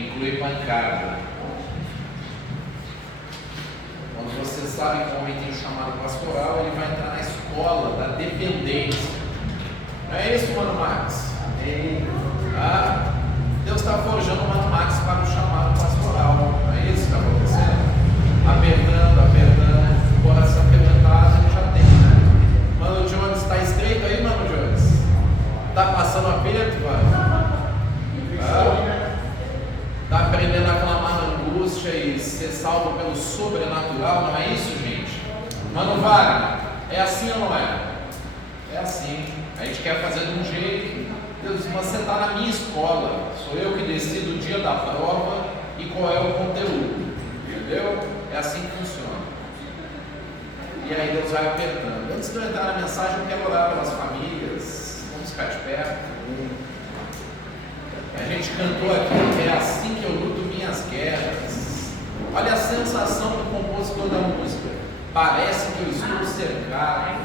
inclui pancada. Quando você sabe que o homem tem um chamado pastoral, ele vai entrar na escola da dependência. Não é isso, Mano Max? Deus está forjando o Mano Max para o chamado pastoral. Não é isso que está acontecendo? Apertando, o coração quebrantado ele já tem, né? Mano Jones, está estreito aí, Mano Jones? Está passando aperto, mano? Está aprendendo a clamar na angústia e ser salvo pelo sobrenatural, não é isso, gente? Mano Wagner, é assim ou não é? É assim. A gente quer fazer de um jeito. Deus, você está na minha escola, sou eu que decido o dia da prova e qual é o conteúdo, entendeu? É assim que funciona. E aí Deus vai apertando. Antes de eu entrar na mensagem, eu quero orar pelas famílias. Vamos ficar de pé. A gente cantou aqui, é assim que eu luto minhas guerras. Olha a sensação do compositor da música. Parece que eu estou cercado.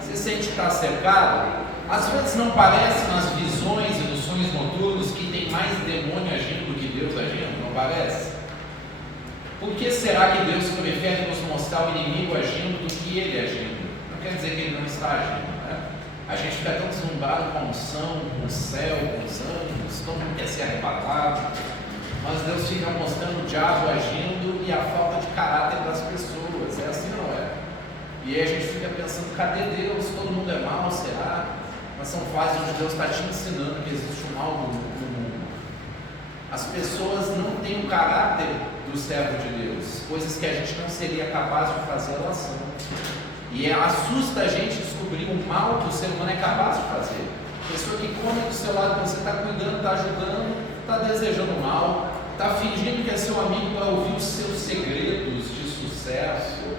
Você sente que está cercado? Às vezes não parece nas visões e nos sonhos noturnos que tem mais demônio agindo do que Deus agindo? Não parece? Por que será que Deus prefere nos mostrar o inimigo agindo do que ele agindo? Não quer dizer que ele não está agindo, né? A gente fica tão deslumbrado com a unção, com o céu, com os anjos, todo mundo quer ser arrebatado, mas Deus fica mostrando o diabo agindo e a falta de caráter das pessoas. É assim ou não é? E aí a gente fica pensando, cadê Deus? Todo mundo é mau, será? Mas são fases onde Deus está te ensinando que existe um mal no mundo. As pessoas não têm o caráter do servo de Deus. Coisas que a gente não seria capaz de fazer, elas são. E assusta a gente descobrir o mal que o ser humano é capaz de fazer. Pessoa que come do seu lado, você está cuidando, está ajudando, está desejando mal, está fingindo que é seu amigo para ouvir os seus segredos de sucesso,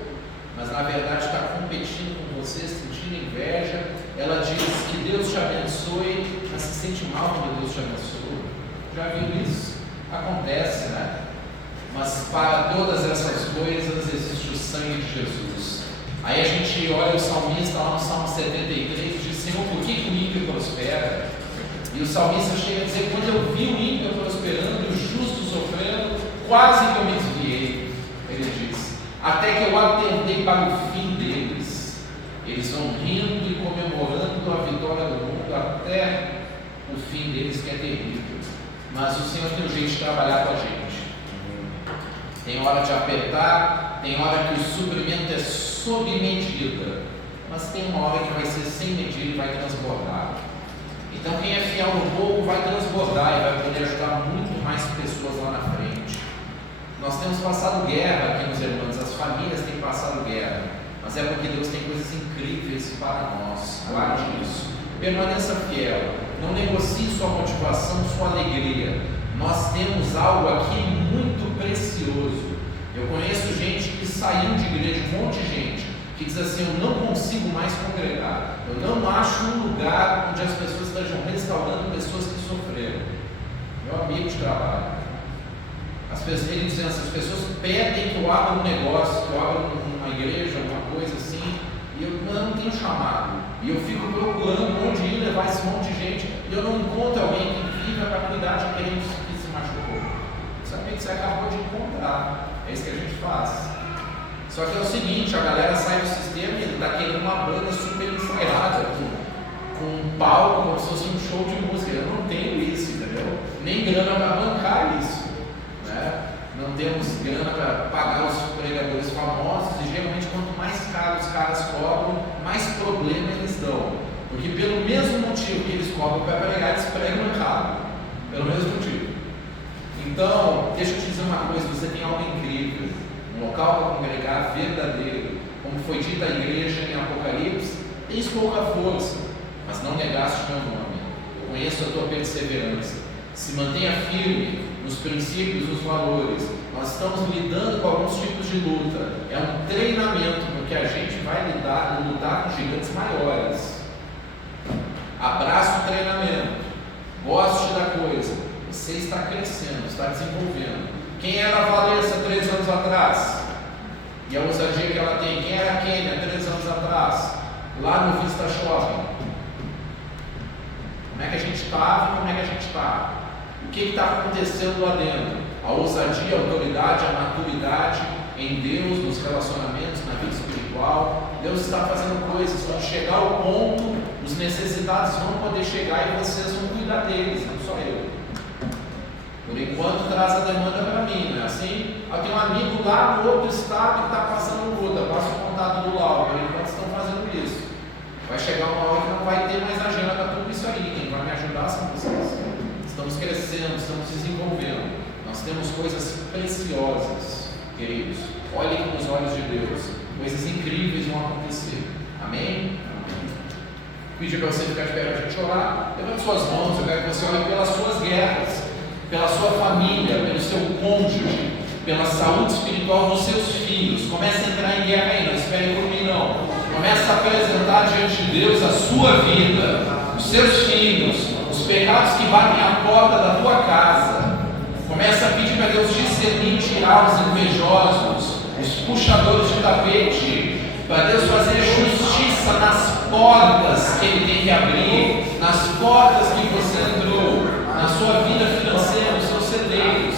mas na verdade está competindo com você, sentindo inveja. Ela diz que Deus te abençoe, mas se sente mal quando Deus te abençoa. Já viu isso? Acontece, né? Mas para todas essas coisas existe o sangue de Jesus. Aí a gente olha o salmista lá no Salmo 73 e diz: Senhor, por que o ímpio prospera? E o salmista chega a dizer: quando eu vi o ímpio prosperando e o justo sofrendo, quase que eu me desviei. Ele diz: até que eu atentei para o fim deles. Eles vão rindo e comemorando a vitória do mundo até o fim deles, que é terrível. Mas o Senhor tem um jeito de trabalhar com a gente. Tem hora de apertar, tem hora que o suprimento é sob medida, mas tem uma hora que vai ser sem medida e vai transbordar. Então quem é fiel no pouco vai transbordar e vai poder ajudar muito mais pessoas lá na frente. Nós temos passado guerra aqui nos irmãos, as famílias têm passado guerra, mas é porque Deus tem coisas incríveis para nós. Guarde isso, permaneça fiel, não negocie sua motivação, sua alegria. Nós temos algo aqui muito precioso. Eu conheço gente que saiu de igreja, um monte de gente, que diz assim: eu não consigo mais congregar, eu não acho um lugar onde as pessoas estejam restaurando pessoas que sofreram. Meu amigo de trabalho, ele dizendo assim: as pessoas pedem que eu abra um negócio, que eu abra uma igreja, alguma coisa assim, e eu não tenho chamado, e eu fico procurando onde ir levar esse monte de gente, e eu não encontro alguém que viva para cuidar de quem que se machucou. Sabe que você acabou de encontrar. É isso que a gente faz. Só que é o seguinte, a galera sai do sistema e está querendo uma banda super ensaiada, com um palco, como se fosse um show de música. Eu não tenho isso, entendeu? Nem grana para bancar isso, né? Não temos grana para pagar os pregadores famosos, e geralmente quanto mais caro os caras cobram, mais problema eles dão. Porque pelo mesmo motivo que eles cobram para pregar, eles pregam errado. Pelo mesmo motivo. Então, deixa eu te dizer uma coisa: você tem algo incrível, um local para congregar verdadeiro, como foi dita a igreja em Apocalipse. Tens pouca força, mas não negaste o meu nome. Eu conheço a tua perseverança. Se mantenha firme nos princípios, nos valores. Nós estamos lidando com alguns tipos de luta. É um treinamento, porque a gente vai lutar com gigantes maiores. Abraça o treinamento, goste da coisa. Você está crescendo, está desenvolvendo. Quem era a Valessa 3 anos atrás? E a ousadia que ela tem. Quem era a Kênia 3 anos atrás? Lá no Vista Shopping. Como é que a gente estava e como é que a gente está? O que está acontecendo lá dentro? A ousadia, a autoridade, a maturidade em Deus, nos relacionamentos, na vida espiritual. Deus está fazendo coisas. Quando chegar ao ponto, os necessitados vão poder chegar e vocês vão cuidar deles, não só eu. Por enquanto traz a demanda para mim, não é assim? Eu tenho um amigo lá no outro estado que está passando luta, passa o contato do Lauro, por enquanto estão fazendo isso. Vai chegar uma hora que não vai ter mais agenda para tudo isso aí. Quem vai me ajudar são vocês. Estamos crescendo, estamos desenvolvendo. Nós temos coisas preciosas, queridos. Olhem com os olhos de Deus. Coisas incríveis vão acontecer. Amém? Pedir para você ficar de pé para a gente orar. Levante suas mãos, eu quero que você ore pelas suas guerras, pela sua família, pelo seu cônjuge, pela saúde espiritual dos seus filhos. Comece a entrar em guerra aí, não espere por mim não. Comece a apresentar diante de Deus a sua vida, os seus filhos, os pecados que batem à porta da tua casa. Comece a pedir para Deus discernir, tirar os invejosos, os puxadores de tapete, para Deus fazer justiça nas portas que Ele tem que abrir, nas portas que você entrou, na sua vida financeira, nos seus celeiros,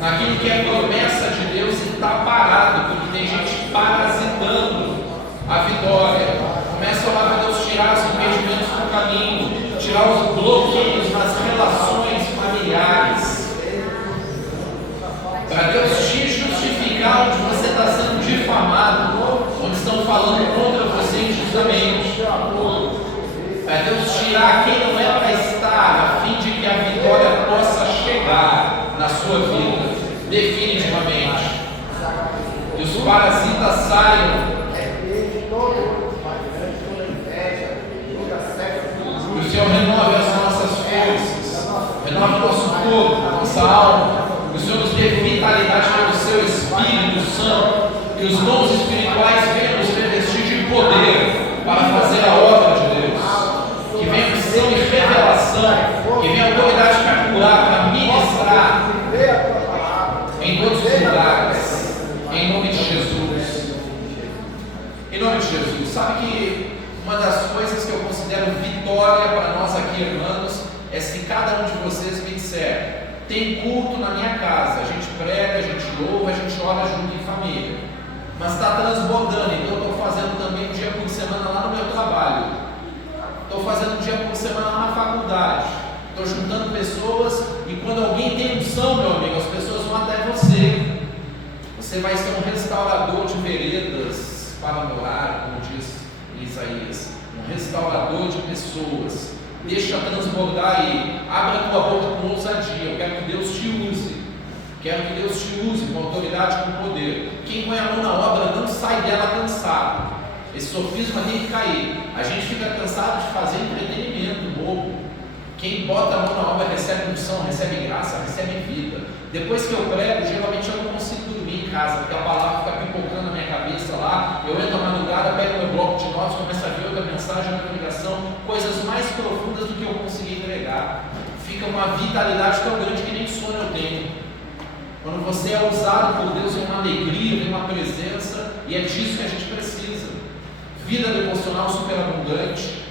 naquilo que é promessa de Deus e está parado, porque tem gente parasitando a vitória. Comece a orar para Deus tirar os impedimentos do caminho, tirar os bloqueios nas relações familiares, para Deus te justificar onde você está sendo difamado, onde estão falando contra você injustamente, para Deus tirar quem não é para estar, a fim de que a vitória possa chegar na sua vida, definitivamente. Que os parasitas saiam. Que o Senhor renove as nossas forças, renove o nosso corpo, a nossa alma. Que o Senhor nos dê vitalidade pelo seu Espírito Santo. Que os dons espirituais venham nos revestir de poder para fazer a obra de Deus. Que venha visão e revelação. Que venha autoridade para curar, para ministrar em todos os lugares. Em nome de Jesus. Em nome de Jesus. Sabe que uma das coisas que eu considero vitória para nós aqui, irmãos, é se cada um de vocês me disser: tem culto na minha casa, a gente prega, a gente louva, a gente ora junto em família, mas está transbordando, então eu estou fazendo também um dia por semana lá no meu trabalho, estou fazendo um dia por semana lá na faculdade, estou juntando pessoas, e quando alguém tem unção, meu amigo, as pessoas vão até você. Você vai ser um restaurador de veredas para morar, como diz Isaías, um restaurador de pessoas. Deixa transbordar aí, abre a tua boca com ousadia. Eu quero que Deus te use, quero que Deus te use com autoridade e com poder. Quem põe a mão na obra não sai dela cansado. Esse sofisma tem que cair. A gente fica cansado de fazer entretenimento bobo. Quem bota a mão na obra recebe unção, recebe graça, recebe vida. Depois que eu prego, geralmente eu não consigo dormir em casa, porque a palavra fica pipocando na minha cabeça lá. Eu entro na madrugada, pego meu bloco de notas, começo a ver outra mensagem, outra ligação, coisas mais profundas do que eu consegui entregar. Fica uma vitalidade tão grande que nem sono eu tenho. Quando você é usado por Deus, vem uma alegria, vem uma presença, e é disso que a gente precisa. Vida devocional superabundante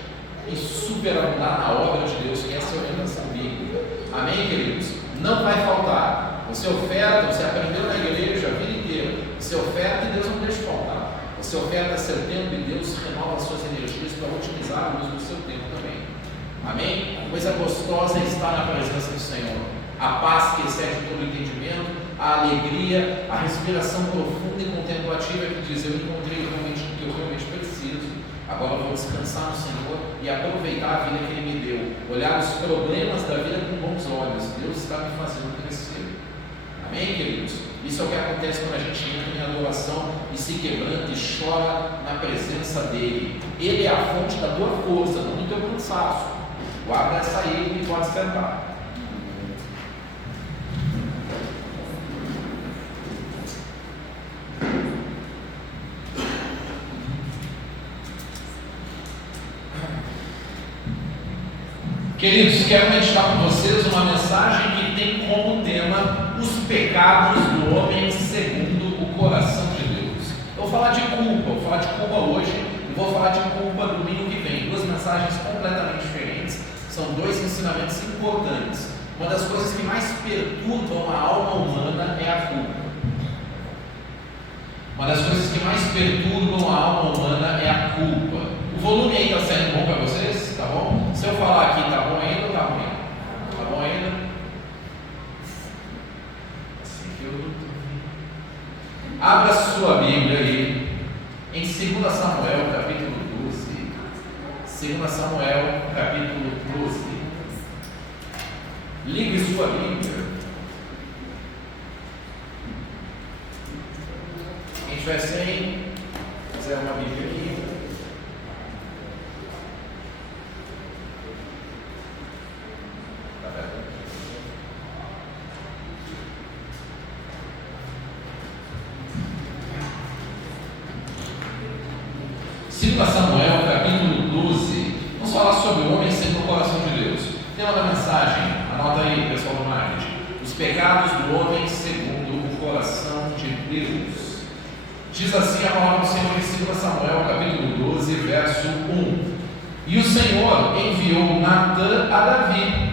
e superabundar na obra de Deus, que é a sua orientação bíblica. Amém, queridos? Não vai faltar. Você oferta, você aprendeu na igreja a vida inteira. Você oferta e Deus não deixa faltar. Você oferta seu tempo e Deus renova as suas energias para otimizar o uso do seu tempo também. Amém? A coisa gostosa é estar na presença do Senhor. A paz que excede todo entendimento, a alegria, a respiração profunda e contemplativa que diz: eu encontrei realmente o que eu realmente preciso. Agora eu vou descansar no Senhor e aproveitar a vida que Ele me deu. Olhar os problemas da vida com bons olhos. Deus está me fazendo crescer. Amém, queridos? Isso é o que acontece quando a gente entra em adoração e se quebranta e chora na presença dEle. Ele é a fonte da tua força, não do teu cansaço. Guarda essa aí e pode sentar. Queridos, quero meditar com vocês uma mensagem que tem como tema os pecados do homem segundo o coração de Deus. Eu vou falar de culpa hoje e vou falar de culpa domingo que vem. Duas mensagens completamente diferentes, são dois ensinamentos importantes. Uma das coisas que mais perturbam a alma humana é a culpa. Uma das coisas que mais perturbam a alma humana é a culpa. O volume aí está sendo bom para vocês? Tá bom? Se eu falar aqui, tá bom ainda ou tá ruim? Tá bom ainda? Assim que eu... Abra sua Bíblia aí em 2 Samuel, capítulo 12. 2 Samuel, capítulo 12. Ligue sua Bíblia. Quem tiver sem, quiser uma Bíblia aqui. Tá vendo? 2 Samuel, capítulo 12. Vamos falar sobre o homem segundo o coração de Deus. Tema da mensagem, anota aí, pessoal do marketing: os pecados do homem segundo o coração de Deus. Diz assim a palavra do Senhor em 2 Samuel, capítulo 12, verso 1. E o Senhor enviou Natã a Davi.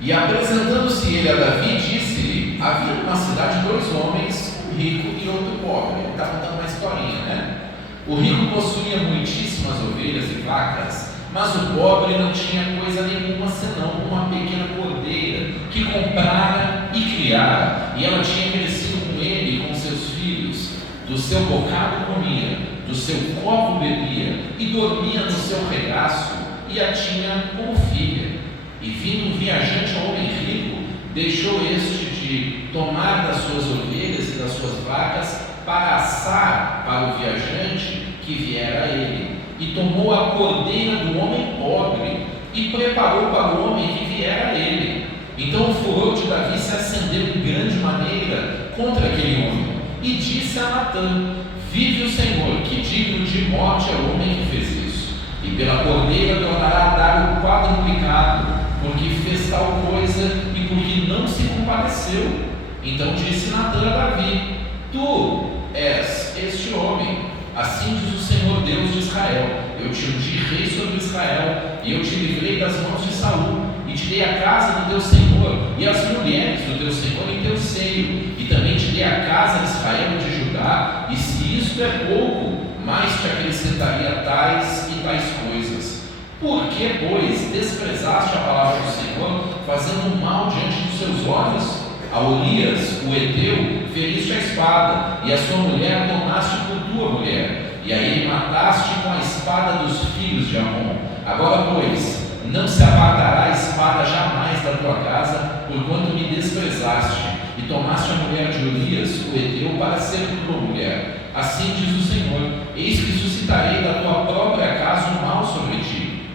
E apresentando-se ele a Davi, disse-lhe: havia numa cidade 2 homens, um rico e outro pobre. Ele está contando uma historinha, né? O rico possuía muitíssimas ovelhas e vacas, mas o pobre não tinha coisa nenhuma senão uma pequena cordeira que comprara e criara, e ela tinha crescido com ele e com seus filhos. Do seu bocado comia, do seu copo bebia, e dormia no seu regaço, e a tinha como filha. E vindo um viajante ao homem rico, deixou este de tomar das suas ovelhas e das suas vacas para assar para o viajante que viera a ele, e tomou a cordeira do homem pobre e preparou para o homem que viera a ele. Então o furor de Davi se acendeu em grande maneira contra aquele homem, e disse a Natã: vive o Senhor, que digno de morte é o homem que fez isso, e pela cordeira tornará a dar o quadruplicado, porque fez tal coisa e porque não se compadeceu. Então disse Natã a Davi: tu és este homem. Assim diz o Senhor Deus de Israel: eu te ungi rei sobre Israel, e eu te livrei das mãos de Saul, e te dei a casa do teu Senhor, e as mulheres do teu Senhor em teu seio, e também te dei a casa de Israel e de Judá, e se isto é pouco, mais te acrescentaria tais e tais coisas. Por que, pois, desprezaste a palavra do Senhor, fazendo mal diante dos seus olhos? A Urias, o Eteu, feriste a espada, e a sua mulher tomaste por tua mulher, e a ele mataste com a espada dos filhos de Amon. Agora, pois, não se apartará a espada jamais da tua casa, porquanto me desprezaste, e tomaste a mulher de Urias, o Eteu, para ser tua mulher. Assim diz o Senhor: eis que suscitarei da tua própria casa um mal sobre ti,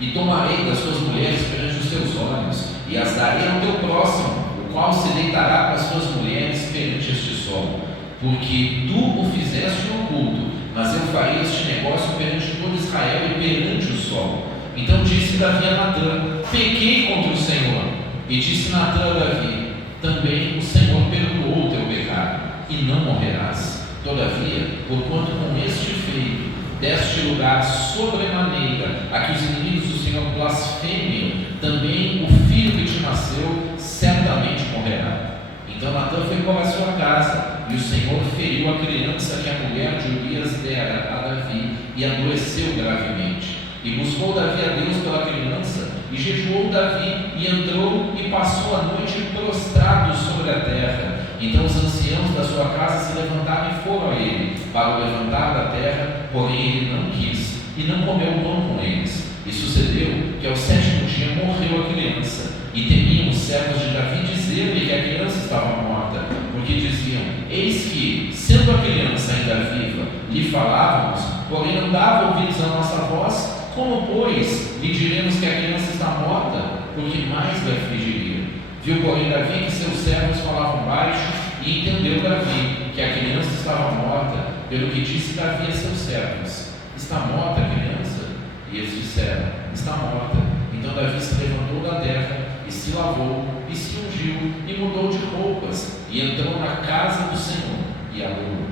e tomarei das tuas mulheres perante os teus olhos, e as darei ao teu próximo, o qual se deitará com as tuas mulheres perante este sol. Porque tu o fizeste no oculto, mas eu farei este negócio perante todo Israel e perante o sol. Então disse Davi a Natã: pequei contra o Senhor. E disse Natã a Davi: também o Senhor perdoou o teu pecado, e não morrerás. Todavia, porquanto com este feito deste lugar sobremaneira a que os inimigos do Senhor blasfemem, também o filho que te nasceu certamente morrerá. Então Natã foi para a sua casa, e o Senhor feriu a criança que a mulher de Urias dera a Davi, e adoeceu gravemente. E buscou Davi a Deus pela criança, e jejuou Davi, e entrou e passou a noite prostrado sobre a terra. Então os anciãos da sua casa se levantaram e foram a ele, para o levantar da terra, porém ele não quis, e não comeu pão com eles. E sucedeu que ao 7º dia morreu a criança, e temiam os servos de Davi dizer-lhe que a criança estava morta, porque diziam: eis que, sendo a criança ainda viva, lhe falávamos, porém não dava ouvidos à nossa voz. Como, pois, lhe diremos que a criança está morta, porque mais lhe afligiria? Viu, porém, Davi que seus servos falavam baixo, e entendeu Davi que a criança estava morta, pelo que disse Davi a seus servos: está morta a criança? E eles disseram: está morta. Então Davi se levantou da terra, e se lavou, e se ungiu, e mudou de roupas, e entrou na casa do Senhor, e adorou.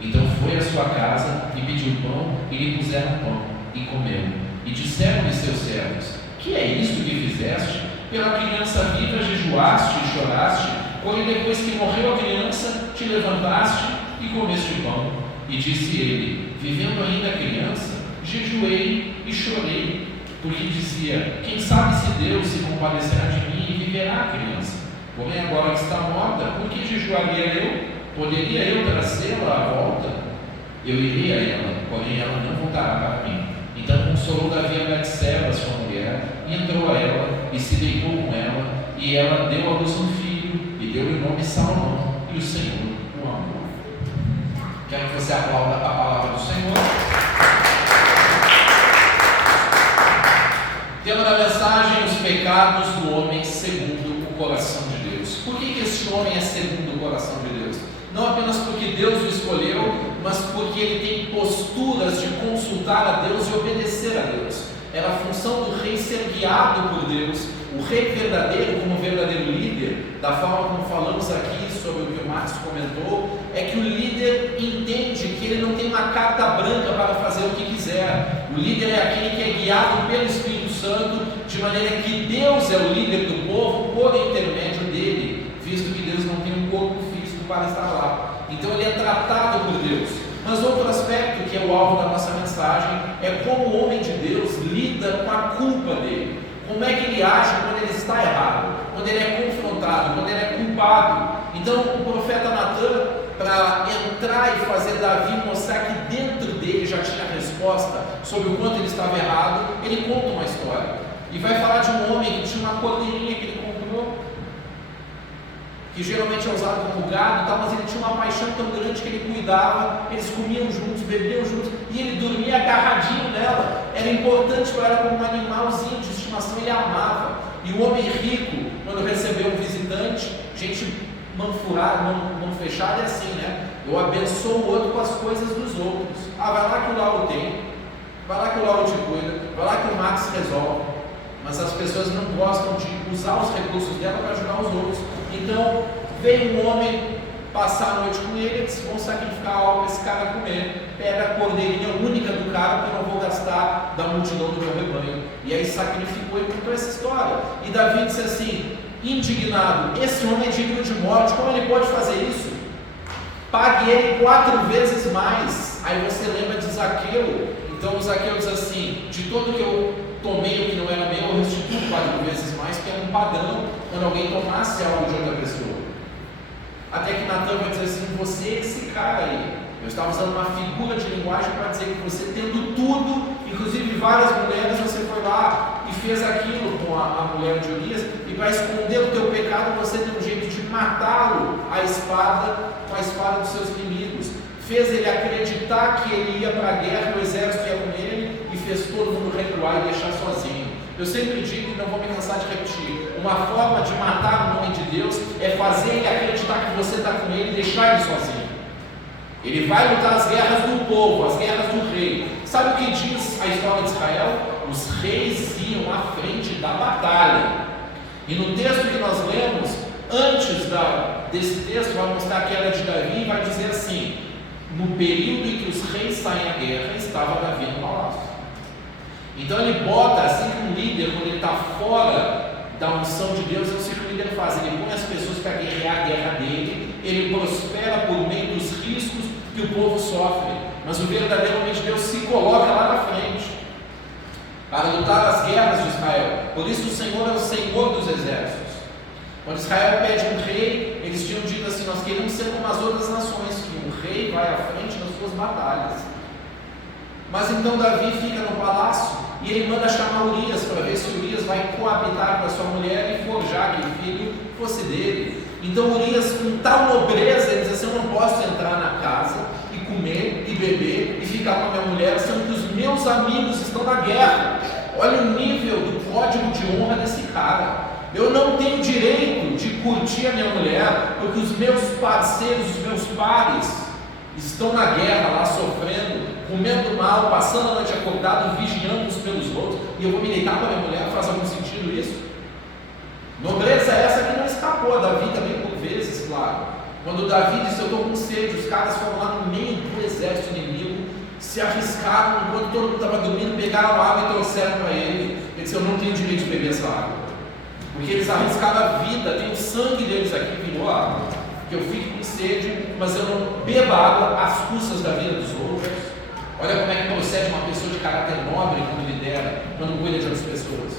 Então foi à sua casa, e pediu pão, e lhe puseram pão, e comeu. E disseram-lhe seus servos: que é isto que fizeste? Pela criança viva jejuaste e choraste, porém depois que morreu a criança, te levantaste e comeste pão. E disse ele: vivendo ainda a criança, jejuei e chorei, porque dizia: quem sabe se Deus se compadecerá de mim e viverá a criança. Porém agora que está morta, por que jejuaria eu? Poderia eu trazê-la à volta? Eu irei a ela, porém ela não voltará para mim. Então consolou Davi a Betseba, sua mulher, e entrou a ela, e se deitou com ela, e ela deu à luz um filho, e deu-lhe o nome Salomão, e o Senhor o amou. Quero que você aplauda a palavra do Senhor. Tema da mensagem: os pecados do homem segundo o coração de Deus. Por que esse homem é segundo o coração de Deus? Não apenas porque Deus o escolheu, mas porque ele tem posturas de consultar a Deus e obedecer a Deus. Era a função do rei ser guiado por Deus. O rei verdadeiro, como verdadeiro líder, da forma como falamos aqui sobre o que o Marcos comentou, é que o líder entende que ele não tem uma carta branca para fazer o que quiser. O líder é aquele que é guiado pelo Espírito Santo, de maneira que Deus é o líder do povo por intermédio dele, visto que Deus não tem um corpo físico para estar lá. Então ele é tratado por Deus. Mas outro aspecto que é o alvo da nossa mensagem é como o homem de Deus lida com a culpa dele. Como é que ele age quando ele está errado, quando ele é confrontado, quando ele é culpado. Então o profeta Natan, para entrar e fazer Davi mostrar que dentro dele já tinha a resposta sobre o quanto ele estava errado, ele conta uma história. E vai falar de um homem que tinha uma cordeirinha que ele comprou, que geralmente é usado como gado, mas ele tinha uma paixão tão grande que ele cuidava, eles comiam juntos, bebiam juntos, e ele dormia agarradinho nela. Era importante para ela como um animalzinho de estimação, ele amava. E o homem rico, quando recebeu um visitante, gente mão furada, mão fechada, é assim, né? Eu abençoo o outro com as coisas dos outros. Vai lá que o Lauro tem, vai lá que o Lauro te cuida, vai lá que o Max resolve. Mas as pessoas não gostam de usar os recursos dela para ajudar os outros. Então, veio um homem passar a noite com ele, disse: vão sacrificar algo para esse cara comer. Pega a cordeirinha única do cara, que eu não vou gastar da multidão do meu rebanho. E aí sacrificou e contou essa história. E Davi disse assim, indignado: esse homem é digno de morte, como ele pode fazer isso? Pague ele 4 vezes mais. Aí você lembra de Zaqueu. Então o Zaqueu diz assim: de todo que eu tomei o que não era meu, eu restituo 4 vezes mais, que era um padrão quando alguém tomasse algo de outra pessoa. Até que Natan vai dizer assim: você é esse cara aí. Eu estava usando uma figura de linguagem para dizer que você, tendo tudo, inclusive várias mulheres, você foi lá e fez aquilo com a mulher de Urias, e para esconder o teu pecado, você deu um jeito de matá-lo com a espada dos seus inimigos. Fez ele acreditar que ele ia para a guerra, o exército ia com ele, e fez todo mundo recuar e deixar sozinho. Eu sempre digo, e não vou me cansar de repetir, uma forma de matar o homem de Deus é fazer ele acreditar que você está com ele e deixar ele sozinho. Ele vai lutar as guerras do povo, as guerras do rei. Sabe o que diz a história de Israel? Os reis iam à frente da batalha. E no texto que nós lemos, antes desse texto, vai mostrar que era de Davi e vai dizer assim: no período em que os reis saem à guerra, estava Davi no palácio. Então ele bota, assim que um líder, quando ele está fora da unção de Deus, é o que o líder faz: ele põe as pessoas para guerrear a guerra dele, ele prospera por meio dos riscos que o povo sofre. Mas o verdadeiro homem de Deus se coloca lá na frente para lutar as guerras de Israel. Por isso o Senhor é o Senhor dos exércitos. Quando Israel pede um rei, eles tinham dito assim: nós queremos ser como as outras nações, que o rei vai à frente nas suas batalhas. Mas então Davi fica no palácio e ele manda chamar Urias para ver se Urias vai coabitar com a sua mulher e forjar que o filho fosse dele. Então Urias, com tal nobreza, ele diz assim: eu não posso entrar na casa e comer e beber e ficar com a minha mulher, sendo que os meus amigos estão na guerra. Olha o nível do código de honra desse cara. Eu não tenho direito de curtir a minha mulher, porque os meus parceiros, os meus pares estão na guerra lá, sofrendo, comendo mal, passando a noite acordado, vigiando uns pelos outros, e eu vou me deitar com a minha mulher? Faz algum sentido isso? Nobreza essa que não escapou. Davi também, por vezes, claro. Quando Davi disse: eu estou com sede, os caras foram lá no meio do exército inimigo, se arriscaram, enquanto todo mundo estava dormindo, pegaram a água e trouxeram para ele. Ele disse: eu não tenho direito de beber essa água, porque eles arriscaram a vida, tem o sangue deles aqui, virou água, que eu fique com sede, mas eu não beba água às custas da vida dos outros. Olha como é que procede uma pessoa de caráter nobre quando lidera, quando cuida de outras pessoas.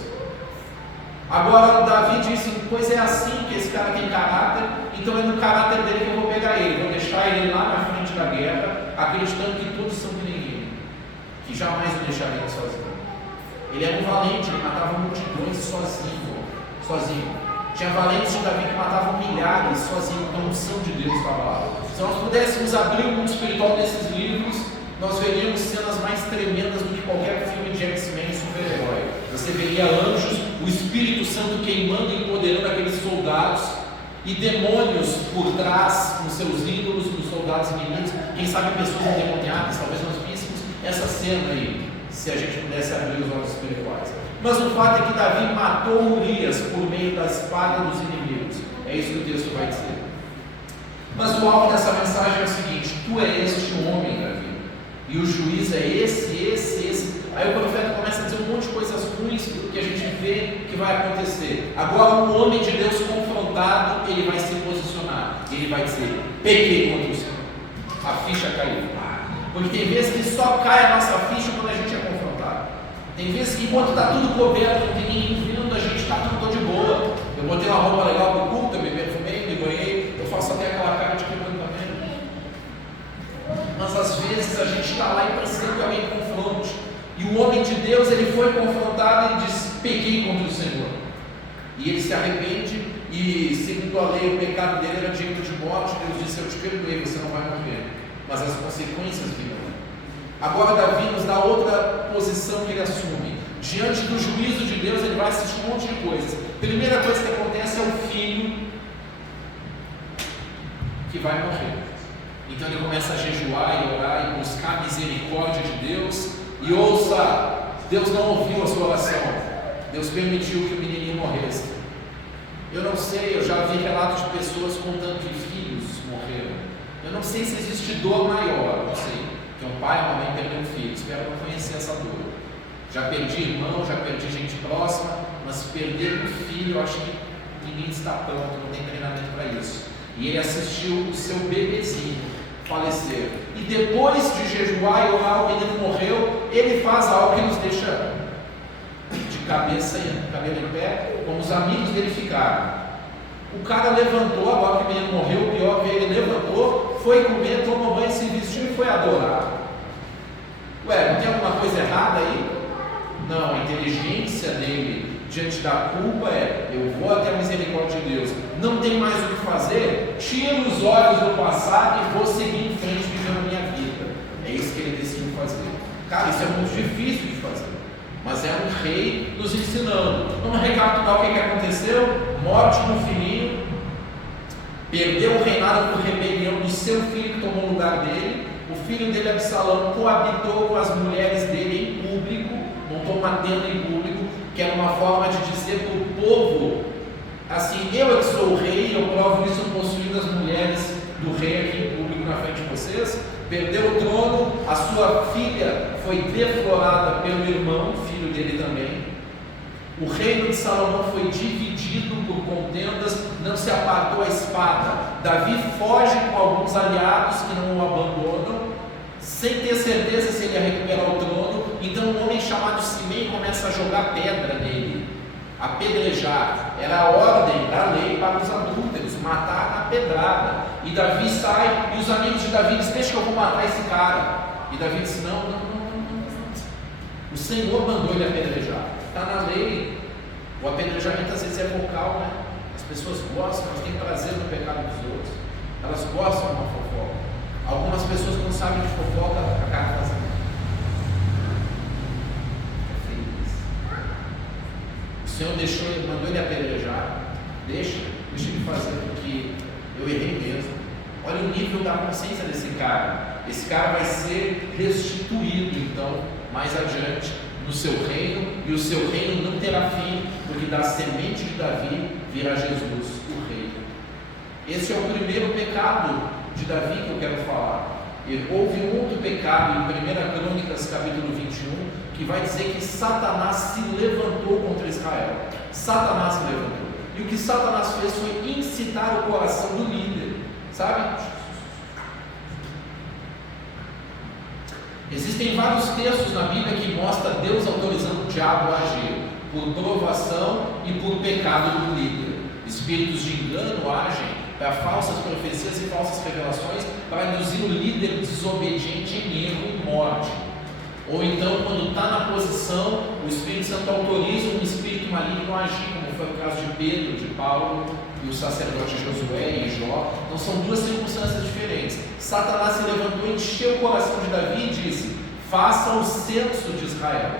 Agora Davi disse, pois é assim que esse cara tem caráter, então é no caráter dele que eu vou pegar ele, vou deixar ele lá na frente da guerra, acreditando que todos são que nem ele, que jamais o deixaria sozinho. Ele era um valente, ele matava multidões sozinho. Tinha valentes de Davi que matavam milhares sozinho, então a unção de Deus estava lá. Se nós pudéssemos abrir o mundo espiritual desses livros, nós veríamos cenas mais tremendas do que qualquer filme de X-Men super-herói. Você veria anjos, o Espírito Santo queimando e empoderando aqueles soldados, e demônios por trás, com seus ídolos, com soldados inimigos, quem sabe pessoas endemoniadas. Talvez nós víssemos essa cena aí, se a gente pudesse abrir os olhos espirituais. Mas o fato é que Davi matou Urias por meio da espada dos inimigos. É isso que o texto vai dizer. Mas o alvo dessa mensagem é o seguinte: tu és este homem, Davi, e o juiz é esse. Aí o profeta começa a dizer um monte de coisas ruins que a gente vê que vai acontecer. Agora um homem de Deus confrontado, ele vai se posicionar, ele vai dizer, pequei contra o Senhor. A ficha caiu. Porque tem vezes que só cai a nossa ficha quando a gente é confrontado. Tem vezes que enquanto está tudo coberto, não tem ninguém vindo, a gente está tudo de boa. Eu botei uma roupa legal para o culto, eu me perfumei, me banhei, eu faço até aquela cara de quebrantamento. Mas às vezes a gente está lá e precisa que alguém confronte. E o homem de Deus, ele foi confrontado e disse, pequei contra o Senhor. E ele se arrepende e, segundo a lei, o pecado dele era digno de morte. Deus disse, eu te perdoei, você não vai morrer. Mas as consequências virão. Agora Davi nos dá outra posição que ele assume. Diante do juízo de Deus, ele vai assistir um monte de coisas. Primeira coisa que acontece é o filho que vai morrer. Então ele começa a jejuar e orar e buscar a misericórdia de Deus. E ouça, Deus não ouviu a sua oração. Deus permitiu que o menininho morresse. Eu não sei, eu já vi relatos de pessoas contando que filhos morreram. Eu não sei se existe dor maior, não sei, que um pai e uma mãe perderam um filho. Espero não conhecer essa dor. Já perdi irmão, já perdi gente próxima, mas perder um filho, eu acho que ninguém está pronto, não tem treinamento para isso. E ele assistiu o seu bebezinho falecer. E depois de jejuar e orar, o menino morreu, ele faz algo que nos deixa de cabeça e cabelo em pé, como os amigos dele ficaram. O cara levantou, agora que o menino morreu, o pior que ele levantou, foi comer, tomou banho, se vestiu e foi adorar. Ué, não tem alguma coisa errada aí? Não, a inteligência dele diante da culpa é, eu vou até a misericórdia de Deus, não tem mais o que fazer, tiro os olhos do passado e vou seguir em frente vivendo a minha vida. É isso que ele decidiu fazer. Cara, isso é muito difícil de fazer, mas é um rei nos ensinando. Vamos recapitular o que aconteceu. Morte do filhinho, perdeu o reinado por rebelião do seu filho que tomou o lugar dele. O filho dele, Absalão, coabitou com as mulheres dele em público, montou uma tenda em público, que era uma forma de dizer para o povo, assim, eu é que sou o rei, eu provo isso possuindo as mulheres do rei aqui em público na frente de vocês. Perdeu o trono, a sua filha foi deflorada pelo irmão, filho dele também. O reino de Salomão foi dividido por contendas, não se apartou a espada. Davi foge com alguns aliados que não o abandonam, sem ter certeza se ele ia recuperar o trono. Então um homem chamado Simei começa a jogar pedra nele, apedrejar. Era a ordem da lei para os adúlteros, matar na pedrada. E Davi sai, e os amigos de Davi dizem, deixa que eu vou matar esse cara. E Davi disse, não. O Senhor mandou ele apedrejar. Está na lei. O apedrejamento às vezes é vocal, né? As pessoas gostam, elas têm prazer no pecado dos outros. Elas gostam de uma fofoca. Algumas pessoas não sabem de fofoca, a cara fazendo. O Senhor mandou ele apedrejar. Deixa ele fazer, porque eu errei mesmo. Olha o nível da consciência desse cara. Esse cara vai ser restituído, então, mais adiante, no seu reino, e o seu reino não terá fim, porque da semente de Davi virá Jesus, o rei. Esse é o primeiro pecado de Davi que eu quero falar. Houve um outro pecado em 1 Crônicas capítulo 21, que vai dizer que Satanás se levantou contra Israel. Satanás se levantou. E o que Satanás fez foi incitar o coração do líder, sabe? Existem vários textos na Bíblia que mostram Deus autorizando o diabo a agir por provação e por pecado do líder. Espíritos de engano agem para falsas profecias e falsas revelações para induzir o líder desobediente em erro e morte. Ou então, quando está na posição, o Espírito Santo autoriza um espírito maligno a agir, como foi o caso de Pedro, de Paulo e o sacerdote Josué e Jó. Então são duas circunstâncias diferentes. Satanás se levantou, encheu o coração de Davi e disse: faça o censo de Israel.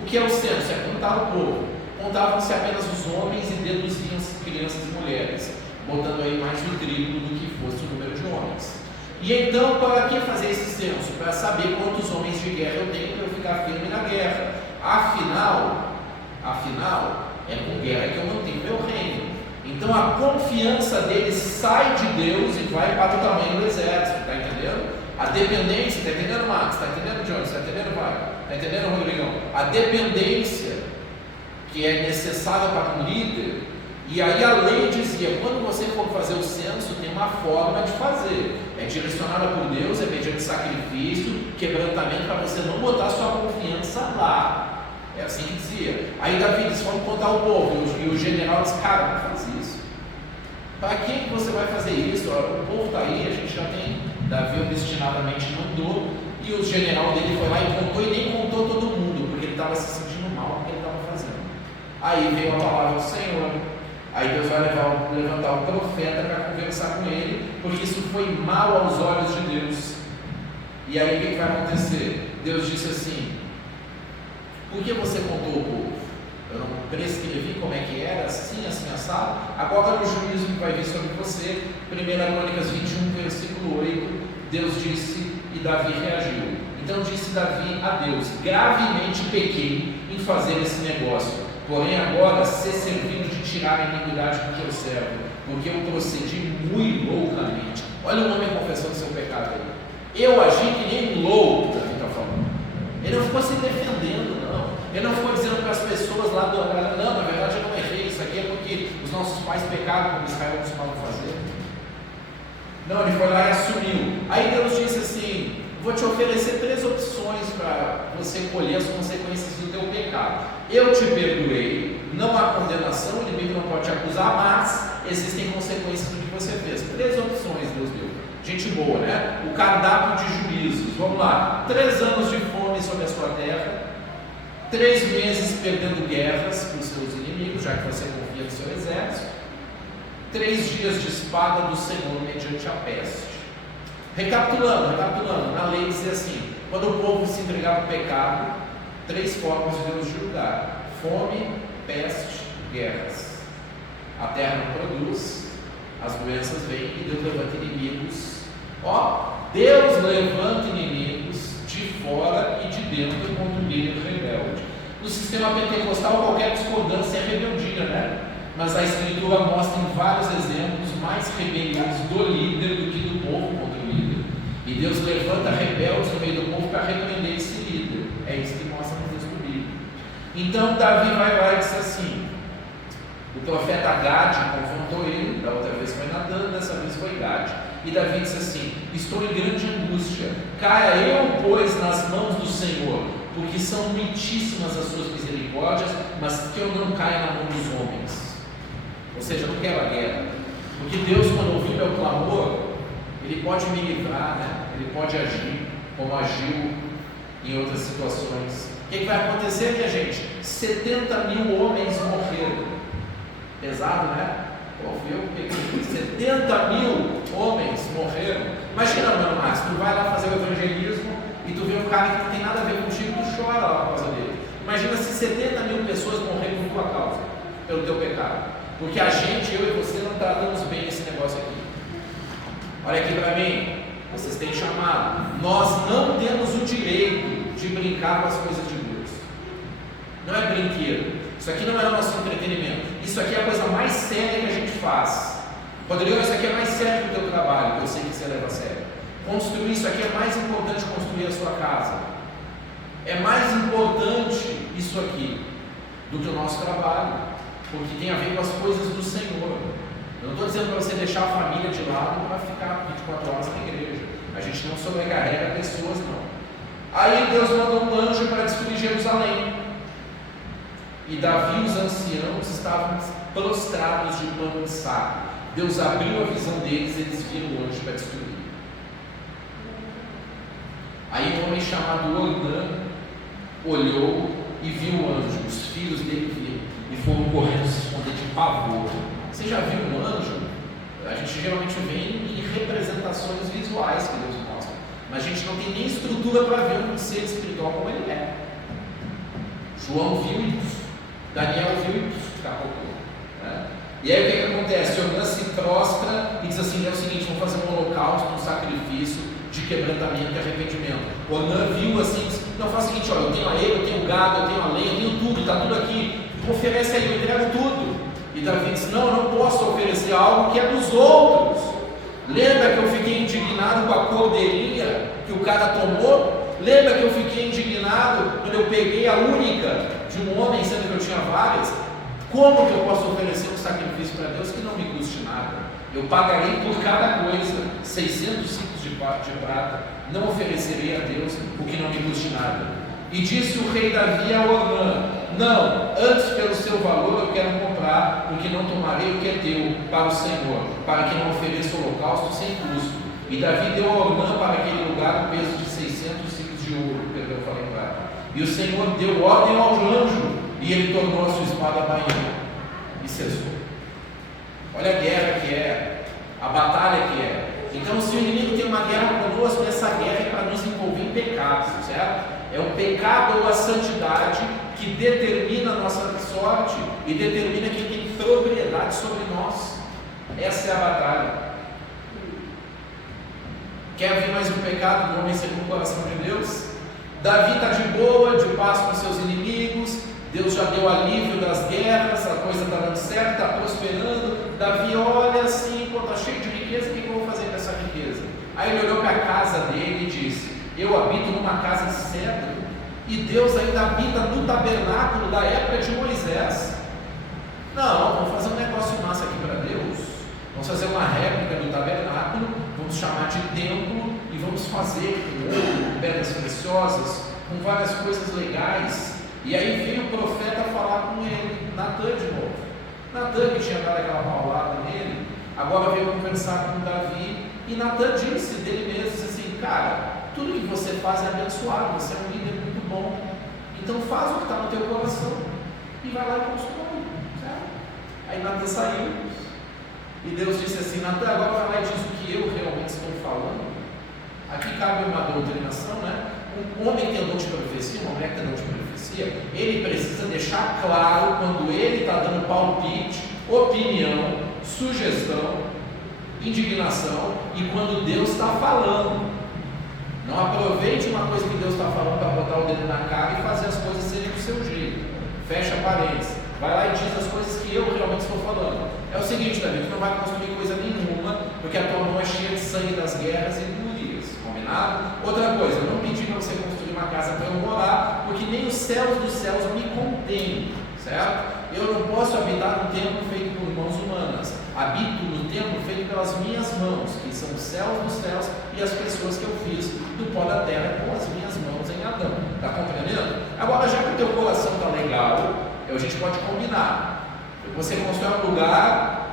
O que é o censo? É contar o povo. Contavam-se apenas os homens e deduziam-se crianças e mulheres, botando aí mais do triplo do que fosse o número de homens. E então, para que fazer esse censo? Para saber quantos homens de guerra eu tenho para eu ficar firme na guerra. Afinal, é com guerra que eu mantenho meu reino. Então a confiança deles sai de Deus e vai para o tamanho do exército, está entendendo? A dependência, está entendendo, Marcos? Está entendendo, Jones? Está entendendo, Vai? Está entendendo, Rodrigão? A dependência que é necessária para um líder. E aí a lei dizia: quando você for fazer o censo, tem uma forma de fazer, é direcionada por Deus, é mediante sacrifício, quebrantamento, para você não botar sua confiança lá. É assim que dizia. Aí Davi disse: vamos contar o povo. E o general disse: cara, não faz isso. Para que você vai fazer isso? O povo está aí, a gente já tem. Davi obstinadamente mandou, e o general dele foi lá e contou, e nem contou todo mundo, porque ele estava se sentindo mal com o que ele estava fazendo. Aí veio a palavra do Senhor. Aí Deus vai levantar o profeta para conversar com ele, porque isso foi mal aos olhos de Deus. E aí o que vai acontecer? Deus disse assim: por que você contou o povo? Eu não prescrevi como é que era, assim, assado. Agora no juízo que vai vir sobre você, 1 Crônicas 21, versículo 8, Deus disse e Davi reagiu. Então disse Davi a Deus: gravemente pequei em fazer esse negócio, porém agora ser servido de tirar a iniquidade do teu servo, porque eu procedi muito loucamente. Olha o homem confessando seu pecado aí. Eu agi que nem louco, Davi está falando. Ele não ficou se defendendo, não. Ele não ficou dizendo para as pessoas lá do não, na verdade eu não errei, isso aqui é porque os nossos pais pecaram, como Israel costumavam fazer. Não, ele foi lá e assumiu. Aí Deus disse assim: vou te oferecer 3 opções para você colher as consequências do teu pecado. Eu te perdoei, não há condenação, o inimigo não pode te acusar, mas existem consequências do que você fez. 3 opções Deus deu. Gente boa, né? O cardápio de juízos. Vamos lá: 3 anos de fome sobre a sua terra, 3 meses perdendo guerras com os seus inimigos, já que você confia no seu exército, 3 dias de espada do Senhor mediante a peste. Recapitulando, na lei dizia assim: quando o povo se entregava ao pecado, 3 formas de Deus julgar: fome, peste, guerras. A terra não produz, as doenças vêm e Deus levanta inimigos. Deus levanta inimigos de fora e de dentro contra o líder rebelde. No sistema pentecostal, qualquer discordância é rebeldia, né? Mas a Escritura mostra em vários exemplos mais rebeliões do líder do que do povo contra o líder. E Deus levanta rebeldes no meio do povo para repreender esse líder. É isso que mostra no texto bíblico. Então Davi vai lá e diz assim: o profeta Gade confrontou ele, da outra vez foi Natan, dessa vez foi Gade. E Davi disse assim: estou em grande angústia, caia eu, pois, nas mãos do Senhor, porque são muitíssimas as suas misericórdias, mas que eu não caia na mão dos homens. Ou seja, não quero a guerra, porque Deus, quando ouvir meu clamor, Ele pode me livrar, né? Ele pode agir, como agiu em outras situações. O que vai acontecer, minha gente? 70 mil homens morreram. Pesado, né? Eu peguei 70 mil homens morreram. Imagina, mano, Marcos, tu vai lá fazer o evangelismo e tu vê um cara que não tem nada a ver contigo, tu chora lá por causa dele. Imagina se 70 mil pessoas morrerem por tua causa, pelo teu pecado. Porque a gente, eu e você, não tratamos bem esse negócio aqui. Olha aqui para mim, vocês têm chamado. Nós não temos o direito de brincar com as coisas de Deus. Não é brinquedo. Isso aqui não é nosso entretenimento. Isso aqui é a coisa mais séria que a gente faz. Rodrigo, isso aqui é mais sério que o teu trabalho, que eu sei que você leva a sério. Construir isso aqui é mais importante que construir a sua casa. É mais importante isso aqui do que o nosso trabalho. porque tem a ver com as coisas do Senhor. Eu não estou dizendo para você deixar a família de lado para ficar 24 horas na igreja. A gente não sobrecarrega pessoas, não. Aí Deus mandou um anjo para destruir Jerusalém. E Davi e os anciãos estavam prostrados de pano e saco. Deus abriu a visão deles e eles viram o anjo para destruir. Aí um homem chamado Ornã olhou e viu o anjo. Os filhos dele viram e foram correndo se esconder de pavor. Você já viu um anjo? A gente geralmente vê em representações visuais que Deus mostra, mas a gente não tem nem estrutura para ver um ser espiritual como ele é. João viu isso, Daniel viu isso, capotou, né? E aí o que acontece? Ornã se prostra e diz assim: é o seguinte, vamos fazer um holocausto, um sacrifício de quebrantamento e arrependimento. Ornã viu assim, disse: não, faz o seguinte, olha, eu tenho a ele, eu tenho o gado, eu tenho a lenha, eu tenho tudo, está tudo aqui, oferece aí, eu entrego tudo. E Davi disse: não, eu não posso oferecer algo que é dos outros. Lembra que eu fiquei indignado com a cordeirinha que o cara tomou? Lembra que eu fiquei indignado quando eu peguei a única de um homem, sendo que eu tinha várias? Como que eu posso oferecer um sacrifício para Deus que não me custe nada? Eu pagarei por cada coisa 600 ciclos de prata, não oferecerei a Deus o que não me custe nada. E disse o rei Davi a Ornã: não, antes pelo seu valor eu quero comprar, porque não tomarei o que é teu para o Senhor, para que não ofereça holocausto sem custo. E Davi deu a Ornã para aquele lugar o peso de 600 ciclos de ouro, perdão, falei prata. E o Senhor deu ordem ao anjo, e ele tornou a sua espada bainha e cessou. Olha a guerra que é, a batalha que é. Então, se o inimigo tem uma guerra conosco, essa guerra é para nos envolver em pecados, certo? É o pecado ou a santidade que determina a nossa sorte e determina quem tem propriedade sobre nós. Essa é a batalha. Quer ver mais um pecado do homem segundo o coração de Deus? Davi está de boa, de paz com seus inimigos. Deus já deu alívio das guerras, a coisa está dando certo, está prosperando. Davi olha assim, pô, está cheio de riqueza, o que eu vou fazer com essa riqueza? Aí ele olhou para a casa dele e disse: eu habito numa casa de cedro, e Deus ainda habita no tabernáculo da época de Moisés. Não, vamos fazer um negócio massa aqui para Deus. Vamos fazer uma réplica do tabernáculo, vamos chamar de templo, e vamos fazer com ouro, com pedras preciosas, com várias coisas legais. E aí veio o profeta falar com ele, Natã de novo. Natã, que tinha dado aquela paulada nele, agora veio conversar com Davi, e Natã disse dele mesmo assim: cara, tudo que você faz é abençoado, você é um líder muito bom, então faz o que está no teu coração e vai lá e constrói, certo? Aí Natã saiu e Deus disse assim: Natã, agora vai lá e diz o que eu realmente estou falando. Aqui cabe uma doutrinação, né? Um homem que tem dom de profecia, uma mulher que tem dom de profecia, ele precisa deixar claro quando ele está dando palpite, opinião, sugestão, indignação, e quando Deus está falando. Não aproveite uma coisa que Deus está falando para botar o dedo na cara e fazer as coisas serem do seu jeito. Fecha parênteses. Vai lá e diz as coisas que eu realmente estou falando. É o seguinte, Davi, tu não vai construir coisa nenhuma, porque a tua mão é cheia de sangue das guerras e glorias. Combinado? Outra coisa, eu não pedi para você construir uma casa para eu morar, porque nem os céus dos céus me contêm, certo? Eu não posso habitar num templo feito por mãos humanas. Habito no templo feito pelas minhas mãos, que são os céus dos céus e as pessoas que eu fiz do pó da terra com as minhas mãos em Adão. Está compreendendo? Agora, já que o teu coração está legal, a gente pode combinar. Você constrói um lugar,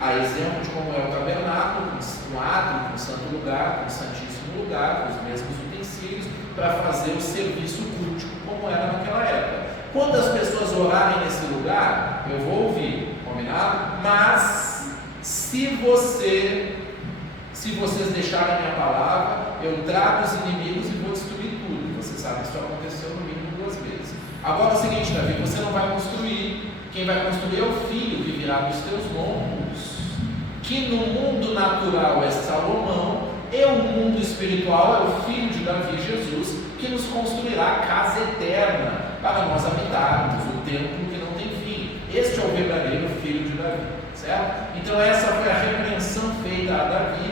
a exemplo de como é o tabernáculo, com um átrio, com um santo lugar, com um santíssimo lugar, com os mesmos utensílios, para fazer o serviço cultico como era naquela época. Quando as pessoas orarem nesse lugar, eu vou ouvir, combinado? Mas, se vocês deixarem a minha palavra, eu trago os inimigos e vou destruir tudo. Você sabe que isso aconteceu no mínimo 2 vezes. Agora é o seguinte, Davi, você não vai construir. Quem vai construir é o filho que virá dos teus lombos. Que no mundo natural é Salomão, e o mundo espiritual é o filho de Davi, Jesus, que nos construirá a casa eterna para nós habitarmos, o templo que não tem fim. Este é o verdadeiro filho de Davi, certo? Então essa foi a repreensão feita a Davi,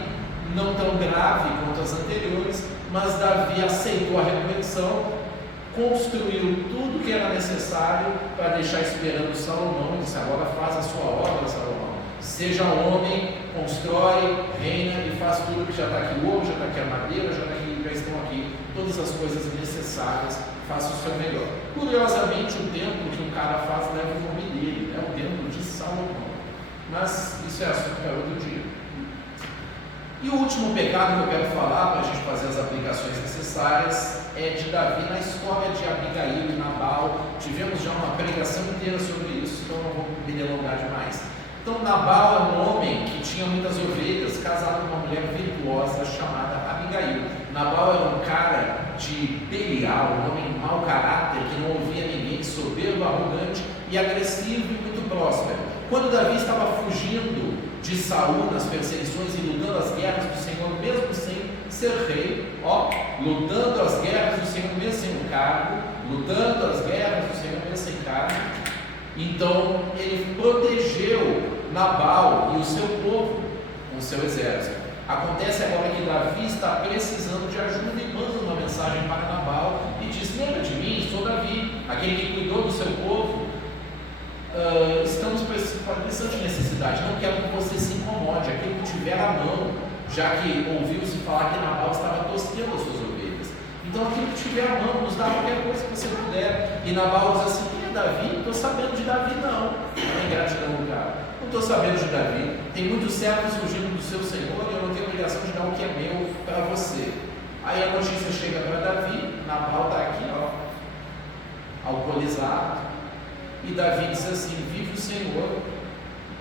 não tão grave quanto as anteriores, mas Davi aceitou a repreensão construiu tudo que era necessário para deixar esperando Salomão, e disse: agora faz a sua obra, Salomão, seja homem, constrói, reina e faz tudo que já está aqui, o ouro, já está aqui a madeira, já estão aqui todas as coisas necessárias, faça o seu melhor. Curiosamente, o templo que um cara faz leva o nome dele, é o templo de Salomão, mas isso é assunto para outro dia. E o último pecado que eu quero falar, para a gente fazer as aplicações necessárias, é de Davi na história de Abigail e Nabal. Tivemos já uma pregação inteira sobre isso, então não vou me delongar demais. Então, Nabal é um homem que tinha muitas ovelhas, casado com uma mulher virtuosa chamada Abigail. Nabal era um cara de Belial, um homem mau caráter, que não ouvia ninguém, soberbo, arrogante e agressivo e muito próspero. Quando Davi estava fugindo de Saul nas perseguições e lutando as guerras do Senhor, mesmo sem ser rei, lutando as guerras do Senhor mesmo sem um cargo, lutando as guerras do Senhor mesmo sem cargo, então ele protegeu Nabal e o seu povo com o seu exército. Acontece agora que Davi está precisando de ajuda e manda uma mensagem para Nabal e diz: lembra de mim, sou Davi, aquele que cuidou do seu povo. Estamos precisando de necessidade, não quero que você se incomode, aquilo que tiver à mão, já que ouviu-se falar que Nabal estava tosqueando as suas ovelhas, então aquilo que tiver à mão, nos dá qualquer coisa que você puder. E Nabal diz assim: quem é Davi? Não estou sabendo de Davi não, é ingratidão do cara, não estou sabendo de Davi, tem muitos servos fugindo do seu Senhor e eu não tenho obrigação de dar o que é meu para você. Aí a notícia chega para Davi, Nabal está aqui, alcoolizado. E Davi diz assim: vive o Senhor,